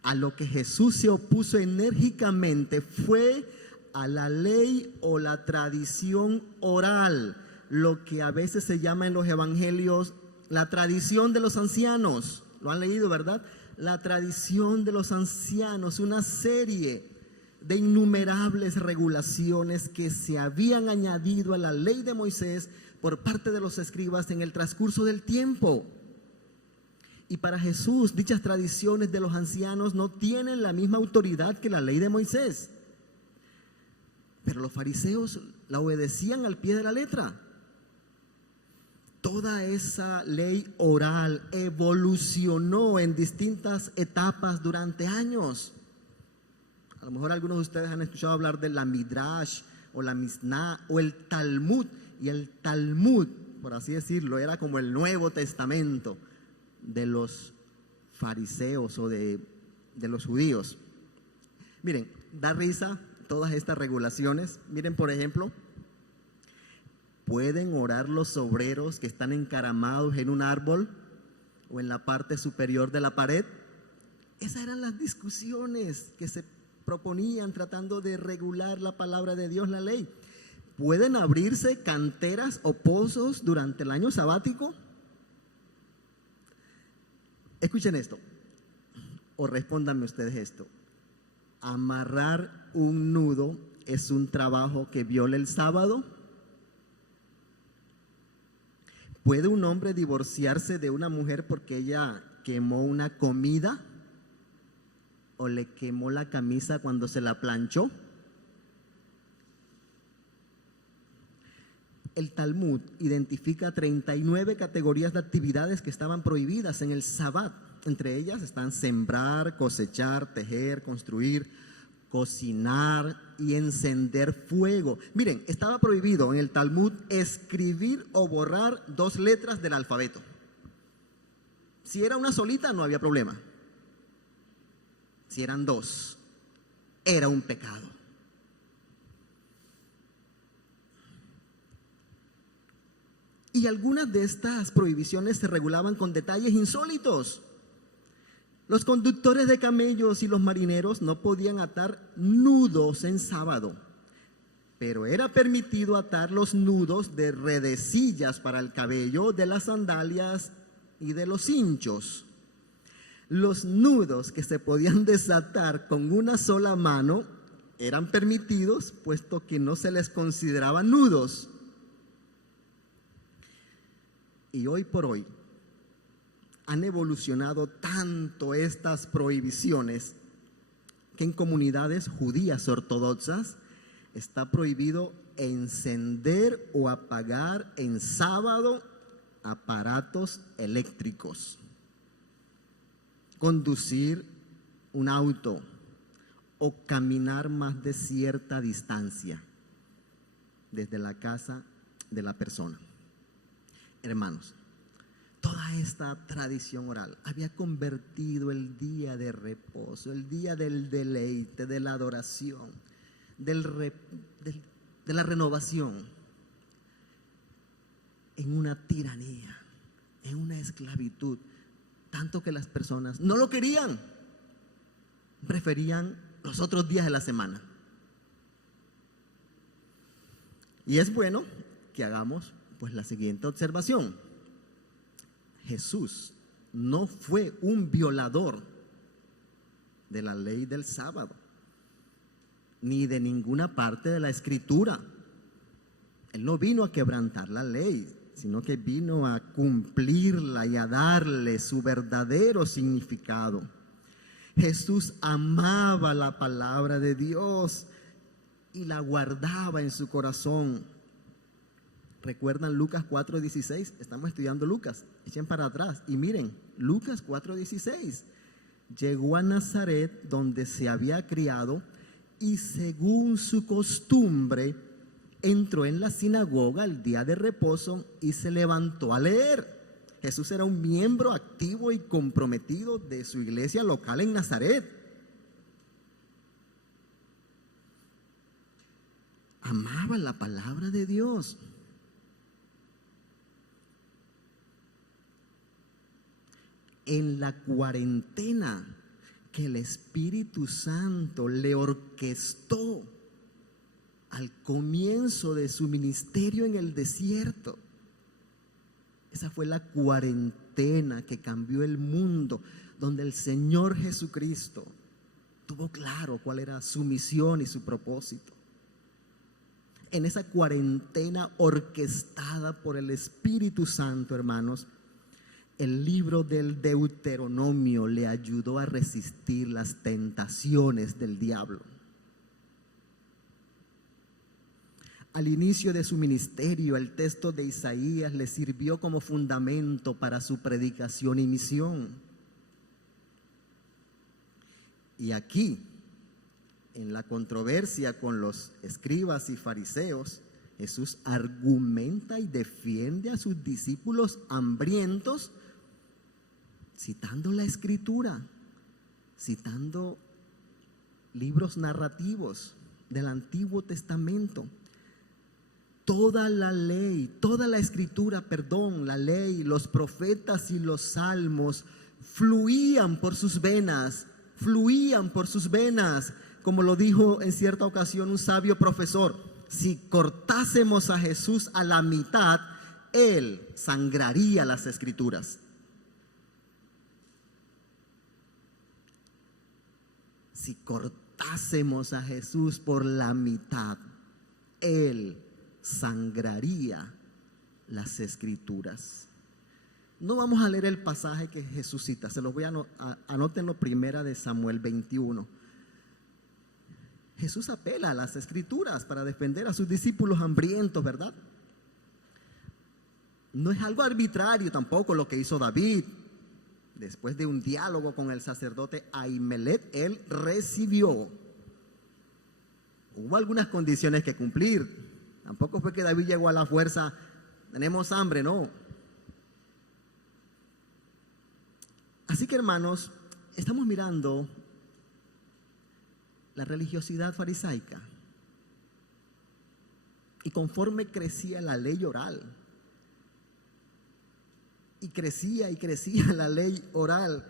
A lo que Jesús se opuso enérgicamente fue a la ley o la tradición oral, lo que a veces se llama en los evangelios la tradición de los ancianos. Lo han leído, ¿verdad? La tradición de los ancianos, una serie de innumerables regulaciones que se habían añadido a la ley de Moisés por parte de los escribas en el transcurso del tiempo. Y para Jesús, dichas tradiciones de los ancianos no tienen la misma autoridad que la ley de Moisés. Pero los fariseos la obedecían al pie de la letra. Toda esa ley oral evolucionó en distintas etapas durante años. A lo mejor algunos de ustedes han escuchado hablar de la Midrash o la Misná o el Talmud. Y el Talmud, por así decirlo, era como el Nuevo Testamento de los fariseos o de los judíos. Miren, da risa todas estas regulaciones. Miren, por ejemplo, ¿pueden orar los obreros que están encaramados en un árbol o en la parte superior de la pared? Esas eran las discusiones que se proponían tratando de regular la palabra de Dios, la ley. ¿Pueden abrirse canteras o pozos durante el año sabático? Escuchen esto, o respóndanme ustedes esto. ¿Amarrar un nudo es un trabajo que viola el sábado? ¿Puede un hombre divorciarse de una mujer porque ella quemó una comida o le quemó la camisa cuando se la planchó? El Talmud identifica 39 categorías de actividades que estaban prohibidas en el Sabbat. Entre ellas están sembrar, cosechar, tejer, construir, cocinar y encender fuego. Miren, estaba prohibido en el Talmud escribir o borrar 2 letras del alfabeto. Si era una solita, no había problema. Si eran 2, era un pecado. Y algunas de estas prohibiciones se regulaban con detalles insólitos. Los conductores de camellos y los marineros no podían atar nudos en sábado, pero era permitido atar los nudos de redecillas para el cabello, de las sandalias y de los cinchos. Los nudos que se podían desatar con una sola mano eran permitidos, puesto que no se les consideraban nudos. Y hoy por hoy, han evolucionado tanto estas prohibiciones que en comunidades judías ortodoxas está prohibido encender o apagar en sábado aparatos eléctricos, conducir un auto o caminar más de cierta distancia desde la casa de la persona. Hermanos, toda esta tradición oral había convertido el día de reposo, el día del deleite, de la adoración, de la renovación, en una tiranía, en una esclavitud, tanto que las personas no lo querían, preferían los otros días de la semana. Y es bueno que hagamos pues la siguiente observación. Jesús no fue un violador de la ley del sábado, ni de ninguna parte de la Escritura. Él no vino a quebrantar la ley, sino que vino a cumplirla y a darle su verdadero significado. Jesús amaba la palabra de Dios y la guardaba en su corazón. ¿Recuerdan Lucas 4:16? Estamos estudiando Lucas. Echen para atrás y miren, Lucas 4:16. Llegó a Nazaret, donde se había criado, y según su costumbre, entró en la sinagoga el día de reposo y se levantó a leer. Jesús era un miembro activo y comprometido de su iglesia local en Nazaret. Amaba la palabra de Dios. En la cuarentena que el Espíritu Santo le orquestó al comienzo de su ministerio en el desierto, esa fue la cuarentena que cambió el mundo, donde el Señor Jesucristo tuvo claro cuál era su misión y su propósito. En esa cuarentena orquestada por el Espíritu Santo, hermanos, el libro del Deuteronomio le ayudó a resistir las tentaciones del diablo. Al inicio de su ministerio, el texto de Isaías le sirvió como fundamento para su predicación y misión. Y aquí, en la controversia con los escribas y fariseos, Jesús argumenta y defiende a sus discípulos hambrientos, citando la Escritura, citando libros narrativos del Antiguo Testamento. Toda la ley, toda la Escritura, la ley, los profetas y los salmos fluían por sus venas, como lo dijo en cierta ocasión un sabio profesor: si cortásemos a Jesús a la mitad, Él sangraría las Escrituras. Si cortásemos a Jesús por la mitad, Él sangraría las Escrituras. No vamos a leer el pasaje que Jesús cita, se los voy a anótenlo, 1 Samuel 21. Jesús apela a las Escrituras para defender a sus discípulos hambrientos, ¿verdad? No es algo arbitrario tampoco lo que hizo David. Después de un diálogo con el sacerdote Ahimelech, él recibió. Hubo algunas condiciones que cumplir. Tampoco fue que David llegó a la fuerza: tenemos hambre, no. Así que, hermanos, estamos mirando la religiosidad farisaica. Y conforme crecía la ley oral, y crecía la ley oral,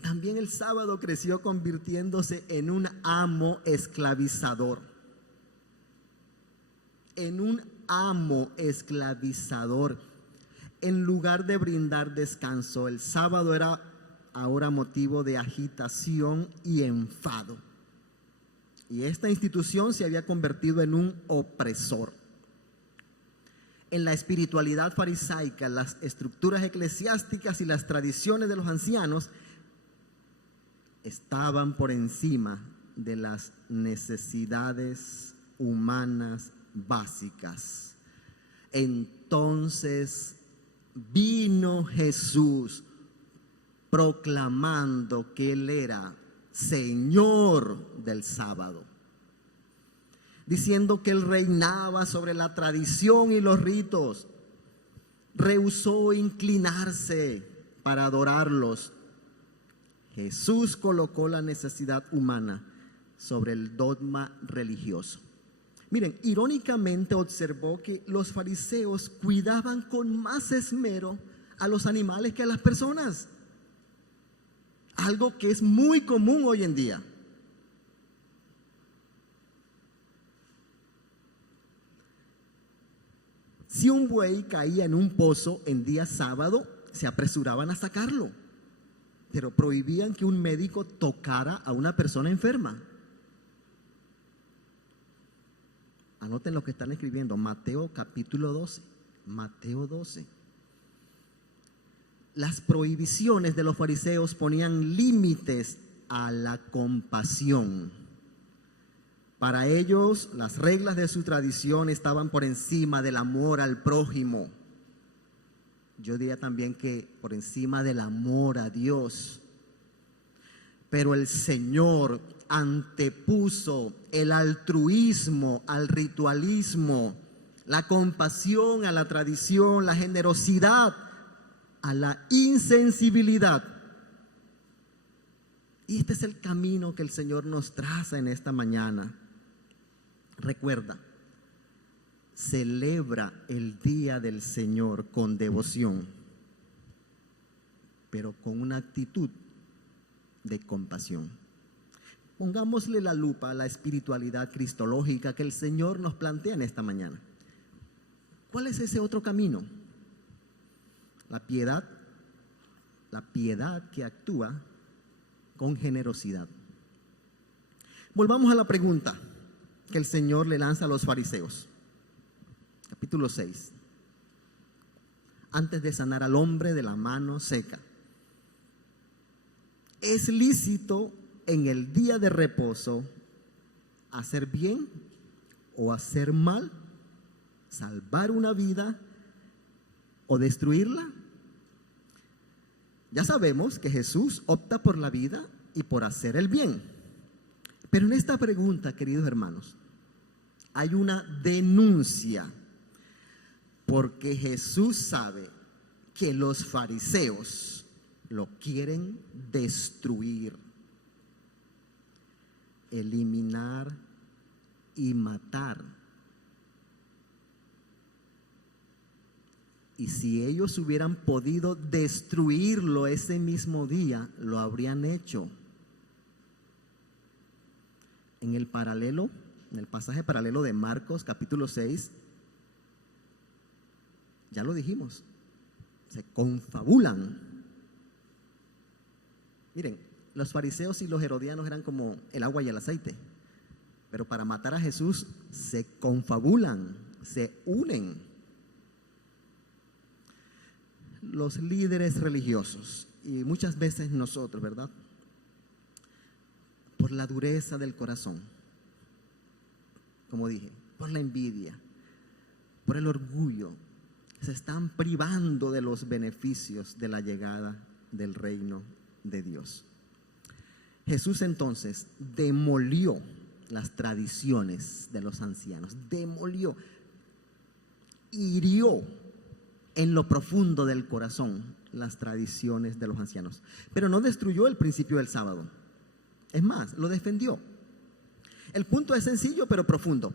también el sábado creció convirtiéndose en un amo esclavizador. En lugar de brindar descanso, el sábado era ahora motivo de agitación y enfado. Y esta institución se había convertido en un opresor. en la espiritualidad farisaica, las estructuras eclesiásticas y las tradiciones de los ancianos estaban por encima de las necesidades humanas básicas. Entonces vino Jesús proclamando que Él era Señor del sábado, diciendo que Él reinaba sobre la tradición y los ritos. Rehusó inclinarse para adorarlos. Jesús colocó la necesidad humana sobre el dogma religioso. Miren, irónicamente observó que los fariseos cuidaban con más esmero a los animales que a las personas, algo que es muy común hoy en día. Si un buey caía en un pozo en día sábado, se apresuraban a sacarlo, pero prohibían que un médico tocara a una persona enferma. Anoten lo que están escribiendo, Mateo capítulo 12, Mateo 12. Las prohibiciones de los fariseos ponían límites a la compasión. Para ellos, las reglas de su tradición estaban por encima del amor al prójimo. Yo diría también que por encima del amor a Dios. Pero el Señor antepuso el altruismo al ritualismo, la compasión a la tradición, la generosidad a la insensibilidad. Y este es el camino que el Señor nos traza en esta mañana. Recuerda, celebra el día del Señor con devoción, pero con una actitud de compasión. Pongámosle la lupa a la espiritualidad cristológica que el Señor nos plantea en esta mañana. ¿Cuál es ese otro camino? La piedad que actúa con generosidad. Volvamos a la pregunta que el Señor le lanza a los fariseos. Capítulo 6. Antes de sanar al hombre de la mano seca. ¿Es lícito en el día de reposo hacer bien o hacer mal? ¿Salvar una vida o destruirla? Ya sabemos que Jesús opta por la vida y por hacer el bien. Pero en esta pregunta, queridos hermanos, hay una denuncia, porque Jesús sabe que los fariseos lo quieren destruir, eliminar y matar. Y si ellos hubieran podido destruirlo ese mismo día, lo habrían hecho. En el pasaje paralelo de Marcos capítulo 6, ya lo dijimos, se confabulan. Miren, los fariseos y los herodianos eran como el agua y el aceite, pero para matar a Jesús se confabulan, se unen. Los líderes religiosos y muchas veces nosotros, ¿verdad? Por la dureza del corazón, como dije, por la envidia, por el orgullo, se están privando de los beneficios de la llegada del reino de Dios. Jesús entonces demolió las tradiciones de los ancianos, hirió en lo profundo del corazón las tradiciones de los ancianos, pero no destruyó el principio del sábado. Es más, lo defendió. El punto es sencillo pero profundo.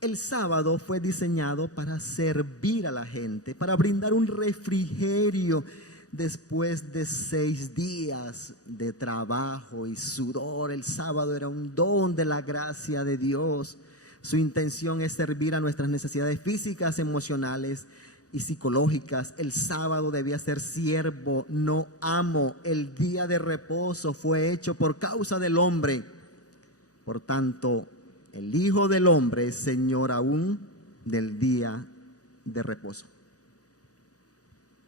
El sábado fue diseñado para servir a la gente, para brindar un refrigerio después de 6 días de trabajo y sudor. El sábado era un don de la gracia de Dios. Su intención es servir a nuestras necesidades físicas, emocionales y psicológicas. El sábado debía ser siervo, no amo. El día de reposo fue hecho por causa del hombre. Por tanto, el Hijo del Hombre es Señor aún del día de reposo.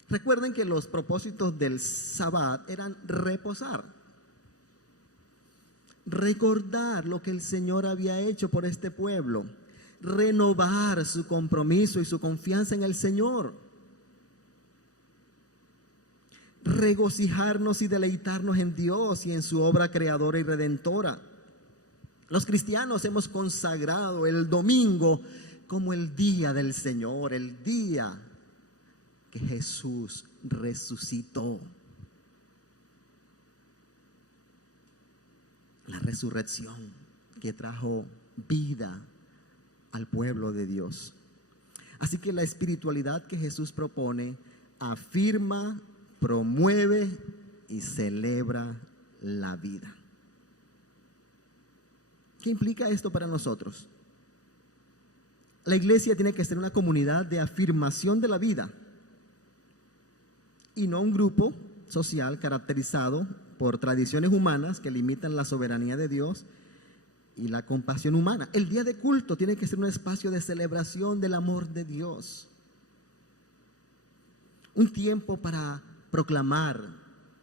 Recuerden que los propósitos del Sabbat eran reposar, recordar lo que el Señor había hecho por este pueblo, renovar su compromiso y su confianza en el Señor, regocijarnos y deleitarnos en Dios y en su obra creadora y redentora. Los cristianos hemos consagrado el domingo como el día del Señor, el día que Jesús resucitó. La resurrección que trajo vida al pueblo de Dios. Así que la espiritualidad que Jesús propone afirma, promueve y celebra la vida. ¿Qué implica esto para nosotros? La iglesia tiene que ser una comunidad de afirmación de la vida y no un grupo social caracterizado por tradiciones humanas que limitan la soberanía de Dios y la compasión humana. El día de culto tiene que ser un espacio de celebración del amor de Dios. Un tiempo para proclamar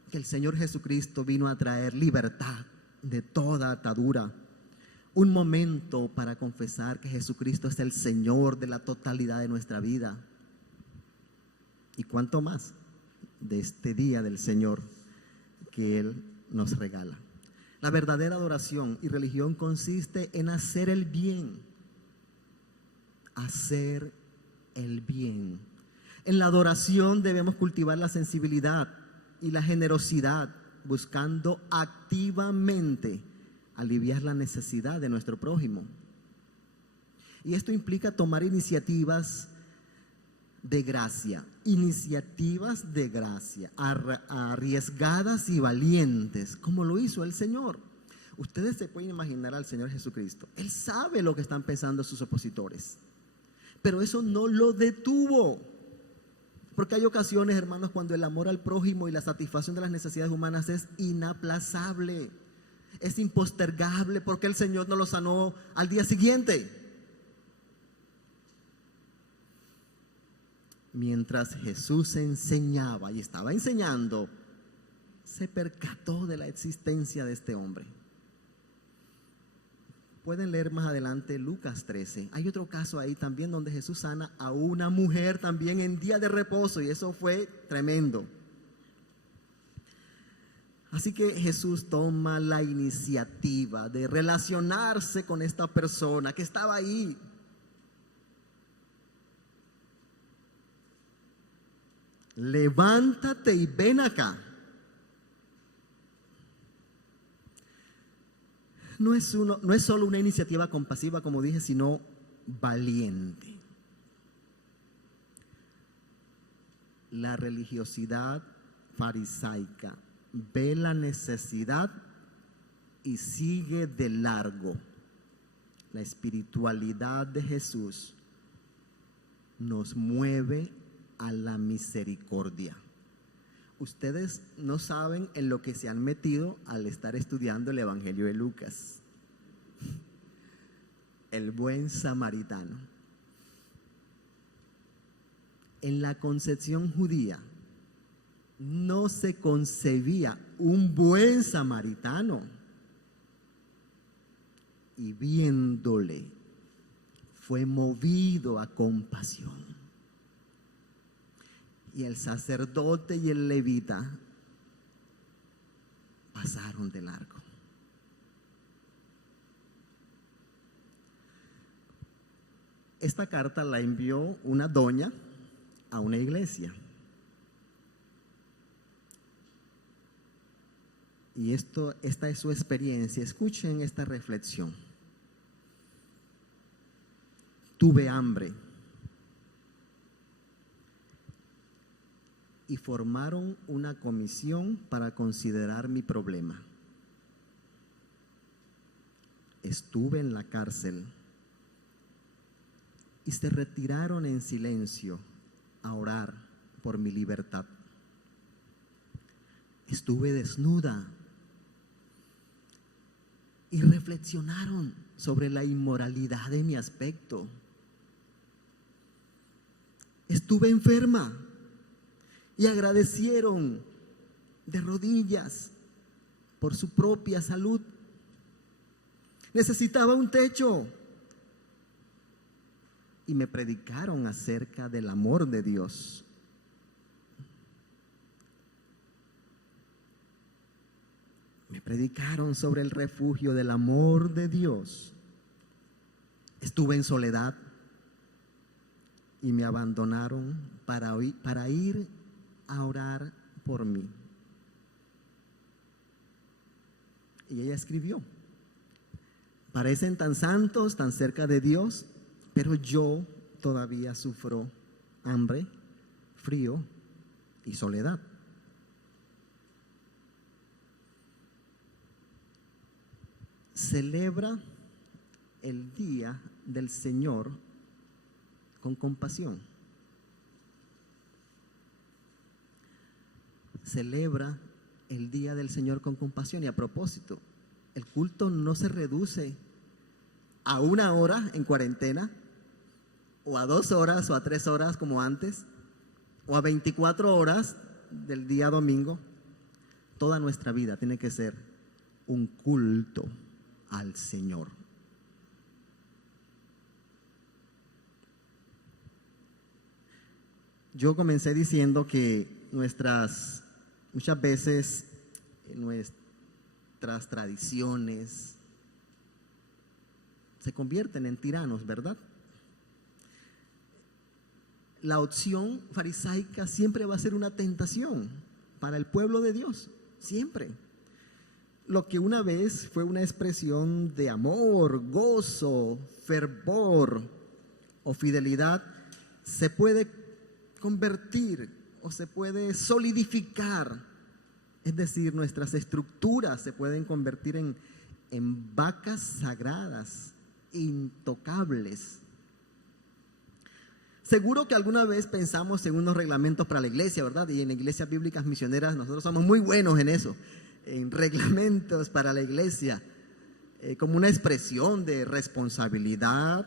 que el Señor Jesucristo vino a traer libertad de toda atadura. Un momento para confesar que Jesucristo es el Señor de la totalidad de nuestra vida. Y cuánto más de este día del Señor que Él nos regala. La verdadera adoración y religión consiste en hacer el bien. Hacer el bien. En la adoración debemos cultivar la sensibilidad y la generosidad, buscando activamente aliviar la necesidad de nuestro prójimo. Y esto implica tomar iniciativas de gracia, arriesgadas y valientes, como lo hizo el Señor. Ustedes se pueden imaginar al Señor Jesucristo. Él sabe lo que están pensando sus opositores, pero eso no lo detuvo. Porque hay ocasiones, hermanos, cuando el amor al prójimo y la satisfacción de las necesidades humanas es inaplazable, es impostergable, porque el Señor no lo sanó al día siguiente. Mientras Jesús enseñaba y estaba enseñando, se percató de la existencia de este hombre. Pueden leer más adelante Lucas 13. Hay otro caso ahí también donde Jesús sana a una mujer también en día de reposo, y eso fue tremendo. Así que Jesús toma la iniciativa de relacionarse con esta persona que estaba ahí. Levántate y ven acá. No es solo una iniciativa compasiva, como dije, sino valiente. La religiosidad farisaica ve la necesidad y sigue de largo. La espiritualidad de Jesús nos mueve a la misericordia. Ustedes no saben en lo que se han metido al estar estudiando el Evangelio de Lucas. El buen samaritano. En la concepción judía no se concebía un buen samaritano, y viéndole fue movido a compasión. Y el sacerdote y el levita pasaron de largo. Esta carta la envió una doña a una iglesia. Y esta es su experiencia. Escuchen esta reflexión. Tuve hambre y formaron una comisión para considerar mi problema. Estuve en la cárcel y se retiraron en silencio a orar por mi libertad. Estuve desnuda y reflexionaron sobre la inmoralidad de mi aspecto. estuve enferma y agradecieron de rodillas por su propia salud. Necesitaba un techo y me predicaron acerca del amor de Dios. Me predicaron sobre el refugio del amor de Dios. Estuve en soledad y me abandonaron para ir a orar por mí. Y ella escribió: parecen tan santos, tan cerca de Dios, pero yo todavía sufro hambre, frío y soledad. Celebra el día del Señor con compasión. Celebra el día del Señor con compasión. Y a propósito, el culto no se reduce a 1 hora en cuarentena, o a 2 horas, o a 3 horas como antes, o a 24 horas del día domingo. Toda nuestra vida tiene que ser un culto al Señor. Yo comencé diciendo que muchas veces nuestras tradiciones se convierten en tiranos, ¿verdad? La opción farisaica siempre va a ser una tentación para el pueblo de Dios, siempre. Lo que una vez fue una expresión de amor, gozo, fervor o fidelidad, se puede convertir o se puede solidificar. Es decir, nuestras estructuras se pueden convertir en vacas sagradas, intocables. Seguro que alguna vez pensamos en unos reglamentos para la iglesia, ¿verdad? Y en iglesias bíblicas misioneras nosotros somos muy buenos en eso, en reglamentos para la iglesia, como una expresión de responsabilidad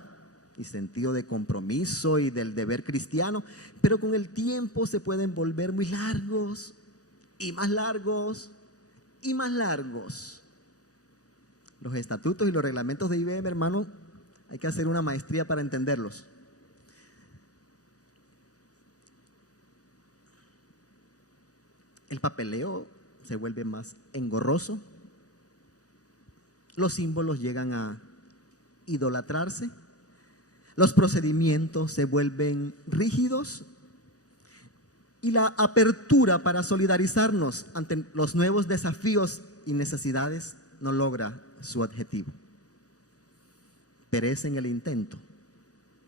y sentido de compromiso y del deber cristiano, pero con el tiempo se pueden volver muy largos y más largos y más largos. Los estatutos y los reglamentos de IBM, hermano, hay que hacer una maestría para entenderlos. El papeleo se vuelve más engorroso. Los símbolos llegan a idolatrarse. Los procedimientos se vuelven rígidos. Y la apertura para solidarizarnos ante los nuevos desafíos y necesidades no logra su objetivo. Perece en el intento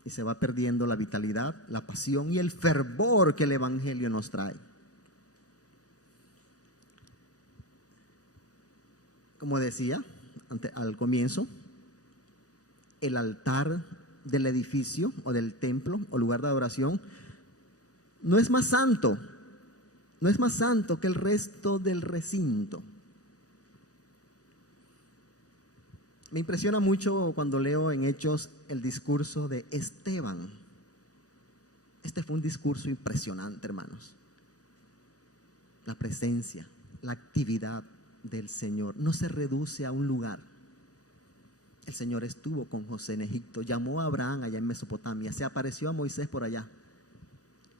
y se va perdiendo la vitalidad, la pasión y el fervor que el Evangelio nos trae. Como decía al comienzo, el altar del edificio o del templo o lugar de adoración no es más santo que el resto del recinto. Me impresiona mucho cuando leo en Hechos el discurso de Esteban. Este fue un discurso impresionante, hermanos. La presencia, la actividad del Señor no se reduce a un lugar. El Señor estuvo con José en Egipto, llamó a Abraham allá en Mesopotamia, se apareció a Moisés por allá,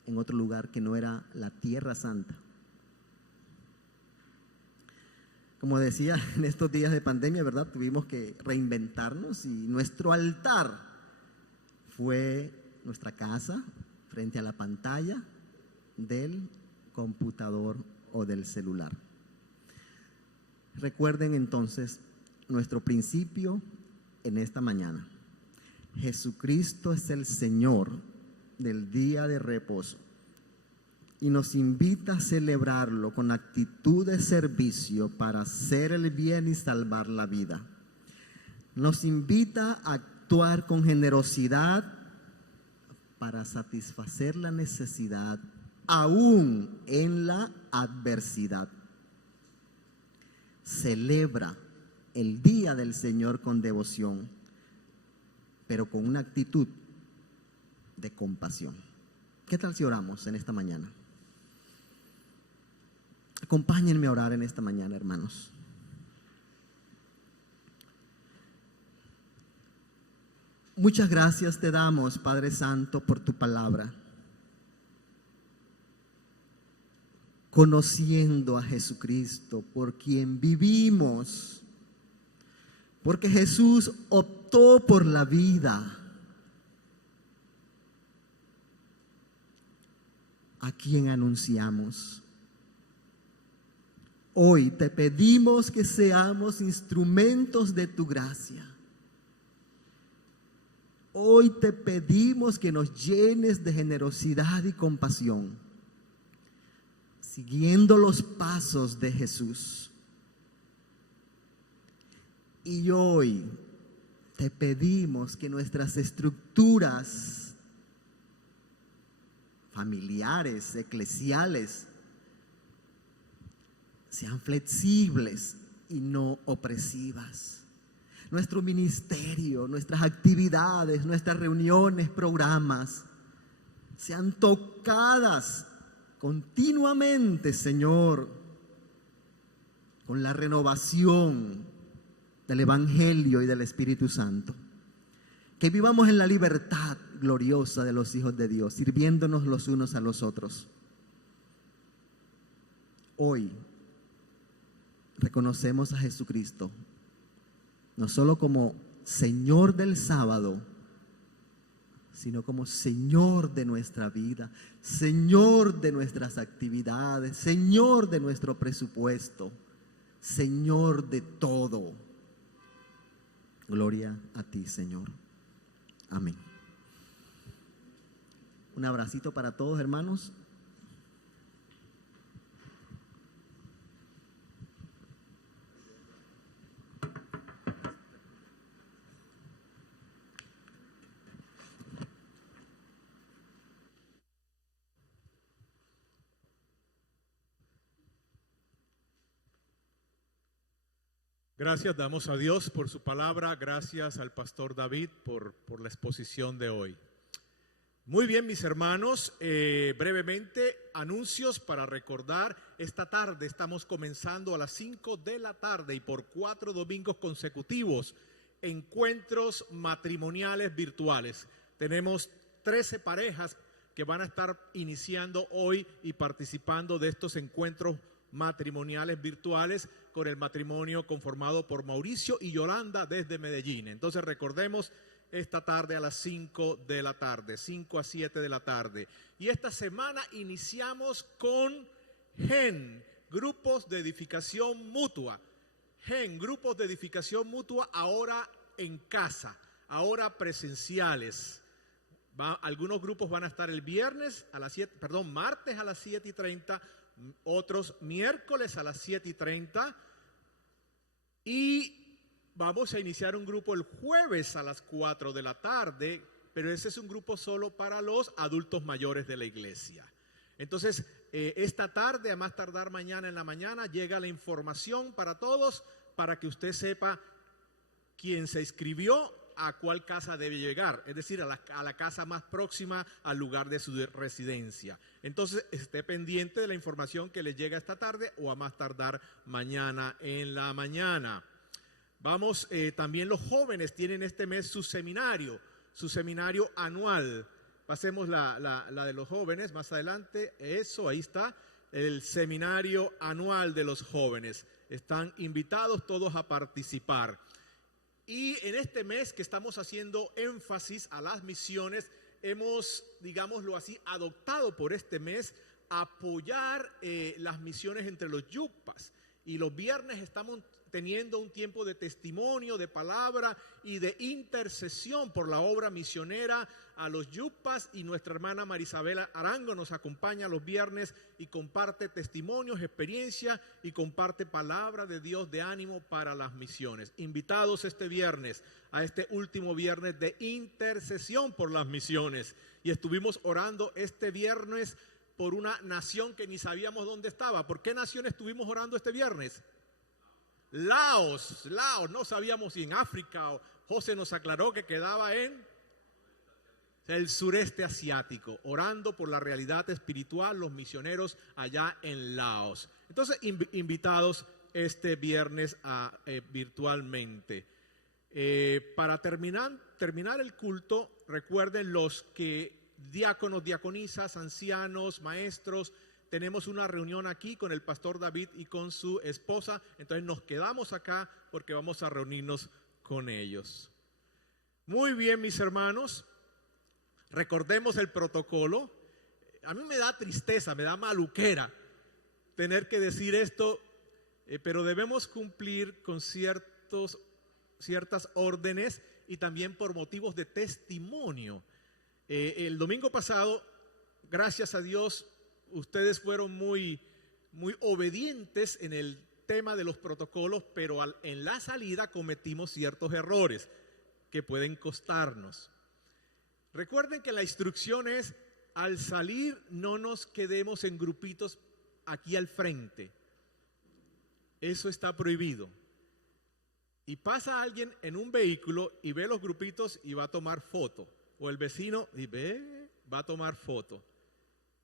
en otro lugar que no era la Tierra Santa. Como decía, en estos días de pandemia, ¿verdad? Tuvimos que reinventarnos y nuestro altar fue nuestra casa frente a la pantalla del computador o del celular. Recuerden entonces nuestro principio en esta mañana. Jesucristo es el Señor del día de reposo y nos invita a celebrarlo con actitud de servicio para hacer el bien y salvar la vida. Nos invita a actuar con generosidad para satisfacer la necesidad aún en la adversidad. Celebra el día del Señor con devoción, pero con una actitud de compasión. ¿Qué tal si oramos en esta mañana? Acompáñenme a orar en esta mañana, hermanos. Muchas gracias te damos, Padre Santo, por tu palabra. Conociendo a Jesucristo, por quien vivimos, porque Jesús optó por la vida, a quien anunciamos. Hoy te pedimos que seamos instrumentos de tu gracia. Hoy te pedimos que nos llenes de generosidad y compasión, siguiendo los pasos de Jesús. Y hoy te pedimos que nuestras estructuras familiares, eclesiales, sean flexibles y no opresivas. Nuestro ministerio, nuestras actividades, nuestras reuniones, programas, sean tocadas continuamente, Señor, con la renovación del Evangelio y del Espíritu Santo. Que vivamos en la libertad gloriosa de los hijos de Dios, sirviéndonos los unos a los otros. Hoy reconocemos a Jesucristo no solo como Señor del sábado, sino como Señor de nuestra vida, Señor de nuestras actividades, Señor de nuestro presupuesto, Señor de todo. Gloria a ti, Señor. Amén. Un abracito para todos, hermanos. Gracias damos a Dios por su palabra, gracias al pastor David por la exposición de hoy. Muy bien, mis hermanos, brevemente anuncios para recordar. Esta tarde estamos comenzando a las 5 de la tarde y por 4 domingos consecutivos, encuentros matrimoniales virtuales. Tenemos 13 parejas que van a estar iniciando hoy y participando de estos encuentros matrimoniales virtuales con el matrimonio conformado por Mauricio y Yolanda desde Medellín. Entonces recordemos, esta tarde a las 5 de la tarde, 5 a 7 de la tarde. Y esta semana iniciamos con GEN, Grupos de Edificación Mutua. GEN, Grupos de Edificación Mutua, ahora en casa, ahora presenciales. Algunos grupos van a estar el martes a las 7:30, otros miércoles a las 7:30 y vamos a iniciar un grupo el jueves a las 4 de la tarde, pero ese es un grupo solo para los adultos mayores de la iglesia. Entonces, esta tarde, a más tardar mañana en la mañana, llega la información para todos, para que usted sepa quién se inscribió, a cuál casa debe llegar, es decir, a la casa más próxima al lugar de su residencia. Entonces, esté pendiente de la información que le llega esta tarde o a más tardar mañana en la mañana. Vamos, también los jóvenes tienen este mes su seminario anual. Pasemos la de los jóvenes más adelante. Eso, ahí está, el seminario anual de los jóvenes. Están invitados todos a participar. Y en este mes que estamos haciendo énfasis a las misiones, hemos, digámoslo así, adoptado por este mes apoyar las misiones entre los yupas. Y los viernes estamos teniendo un tiempo de testimonio, de palabra y de intercesión por la obra misionera a los yupas, y nuestra hermana Marisabela Arango nos acompaña los viernes y comparte testimonios, experiencia y comparte palabra de Dios de ánimo para las misiones. Invitados este viernes a este último viernes de intercesión por las misiones, y estuvimos orando este viernes por una nación que ni sabíamos dónde estaba. ¿Por qué nación estuvimos orando este viernes? Laos, no sabíamos si en África, o José nos aclaró que quedaba en el sureste asiático, orando por la realidad espiritual, los misioneros allá en Laos. Entonces, invitados este viernes virtualmente. Para terminar el culto, recuerden los que diáconos, diaconisas, ancianos, maestros, tenemos una reunión aquí con el pastor David y con su esposa, entonces nos quedamos acá porque vamos a reunirnos con ellos. Muy bien, mis hermanos, recordemos el protocolo. A mí me da tristeza, me da maluquera tener que decir esto, pero debemos cumplir con ciertas órdenes y también por motivos de testimonio. El domingo pasado, gracias a Dios, ustedes fueron muy obedientes en el tema de los protocolos, pero en la salida cometimos ciertos errores que pueden costarnos. Recuerden que la instrucción es: al salir no nos quedemos en grupitos aquí al frente. Eso está prohibido. Y pasa alguien en un vehículo y ve los grupitos y va a tomar foto. O el vecino y va a tomar foto.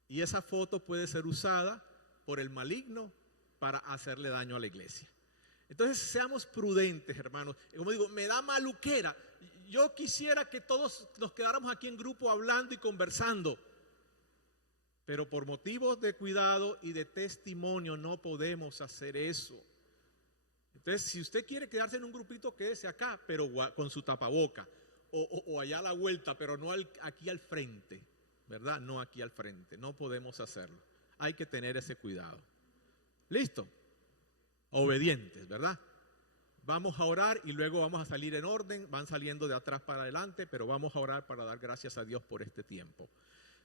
Y esa foto puede ser usada por el maligno para hacerle daño a la iglesia. Entonces seamos prudentes, hermanos. Como digo, me da maluquera. Yo quisiera que todos nos quedáramos aquí en grupo hablando y conversando. Pero por motivos de cuidado y de testimonio no podemos hacer eso. Entonces, si usted quiere quedarse en un grupito, quédese acá, pero con su tapaboca. O allá a la vuelta, pero no aquí al frente. ¿Verdad? No aquí al frente. No podemos hacerlo. Hay que tener ese cuidado. ¿Listo? Obedientes, ¿verdad? Vamos a orar y luego vamos a salir en orden. Van saliendo de atrás para adelante, pero vamos a orar para dar gracias a Dios por este tiempo.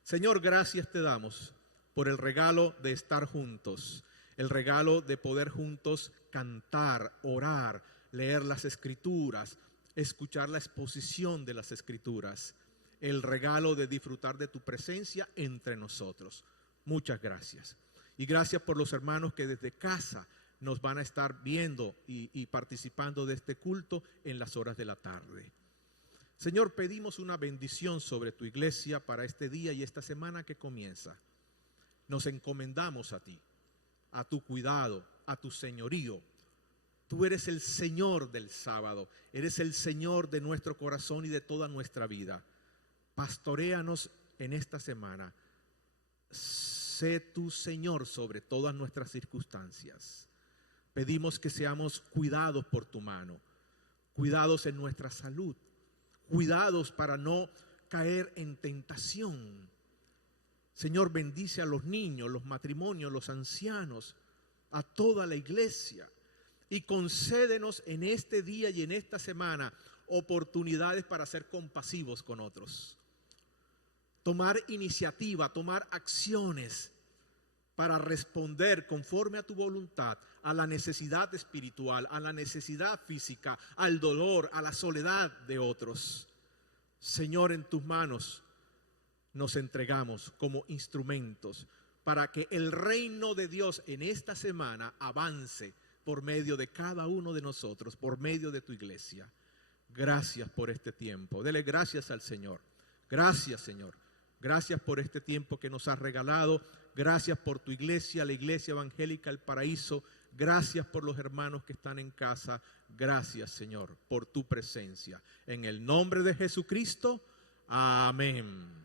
Señor, gracias te damos por el regalo de estar juntos. El regalo de poder juntos cantar, orar, leer las Escrituras, escuchar la exposición de las Escrituras. El regalo de disfrutar de tu presencia entre nosotros. Muchas gracias. Y gracias por los hermanos que desde casa nos van a estar viendo y participando de este culto en las horas de la tarde. Señor, pedimos una bendición sobre tu iglesia para este día y esta semana que comienza. Nos encomendamos a ti, a tu cuidado, a tu señorío. Tú eres el Señor del sábado, eres el Señor de nuestro corazón y de toda nuestra vida. Pastoréanos en esta semana. Sé tu Señor sobre todas nuestras circunstancias. Pedimos que seamos cuidados por tu mano, cuidados en nuestra salud, cuidados para no caer en tentación. Señor, bendice a los niños, los matrimonios, los ancianos, a toda la iglesia, y concédenos en este día y en esta semana oportunidades para ser compasivos con otros. Tomar iniciativa, tomar acciones para responder conforme a tu voluntad a la necesidad espiritual, a la necesidad física, al dolor, a la soledad de otros. Señor, en tus manos nos entregamos como instrumentos para que el reino de Dios en esta semana avance por medio de cada uno de nosotros, por medio de tu iglesia. Gracias por este tiempo. Dele gracias al Señor. Gracias, Señor. Gracias por este tiempo que nos has regalado. Gracias por tu iglesia, la Iglesia Evangélica El Paraíso. Gracias por los hermanos que están en casa. Gracias, Señor, por tu presencia. En el nombre de Jesucristo. Amén.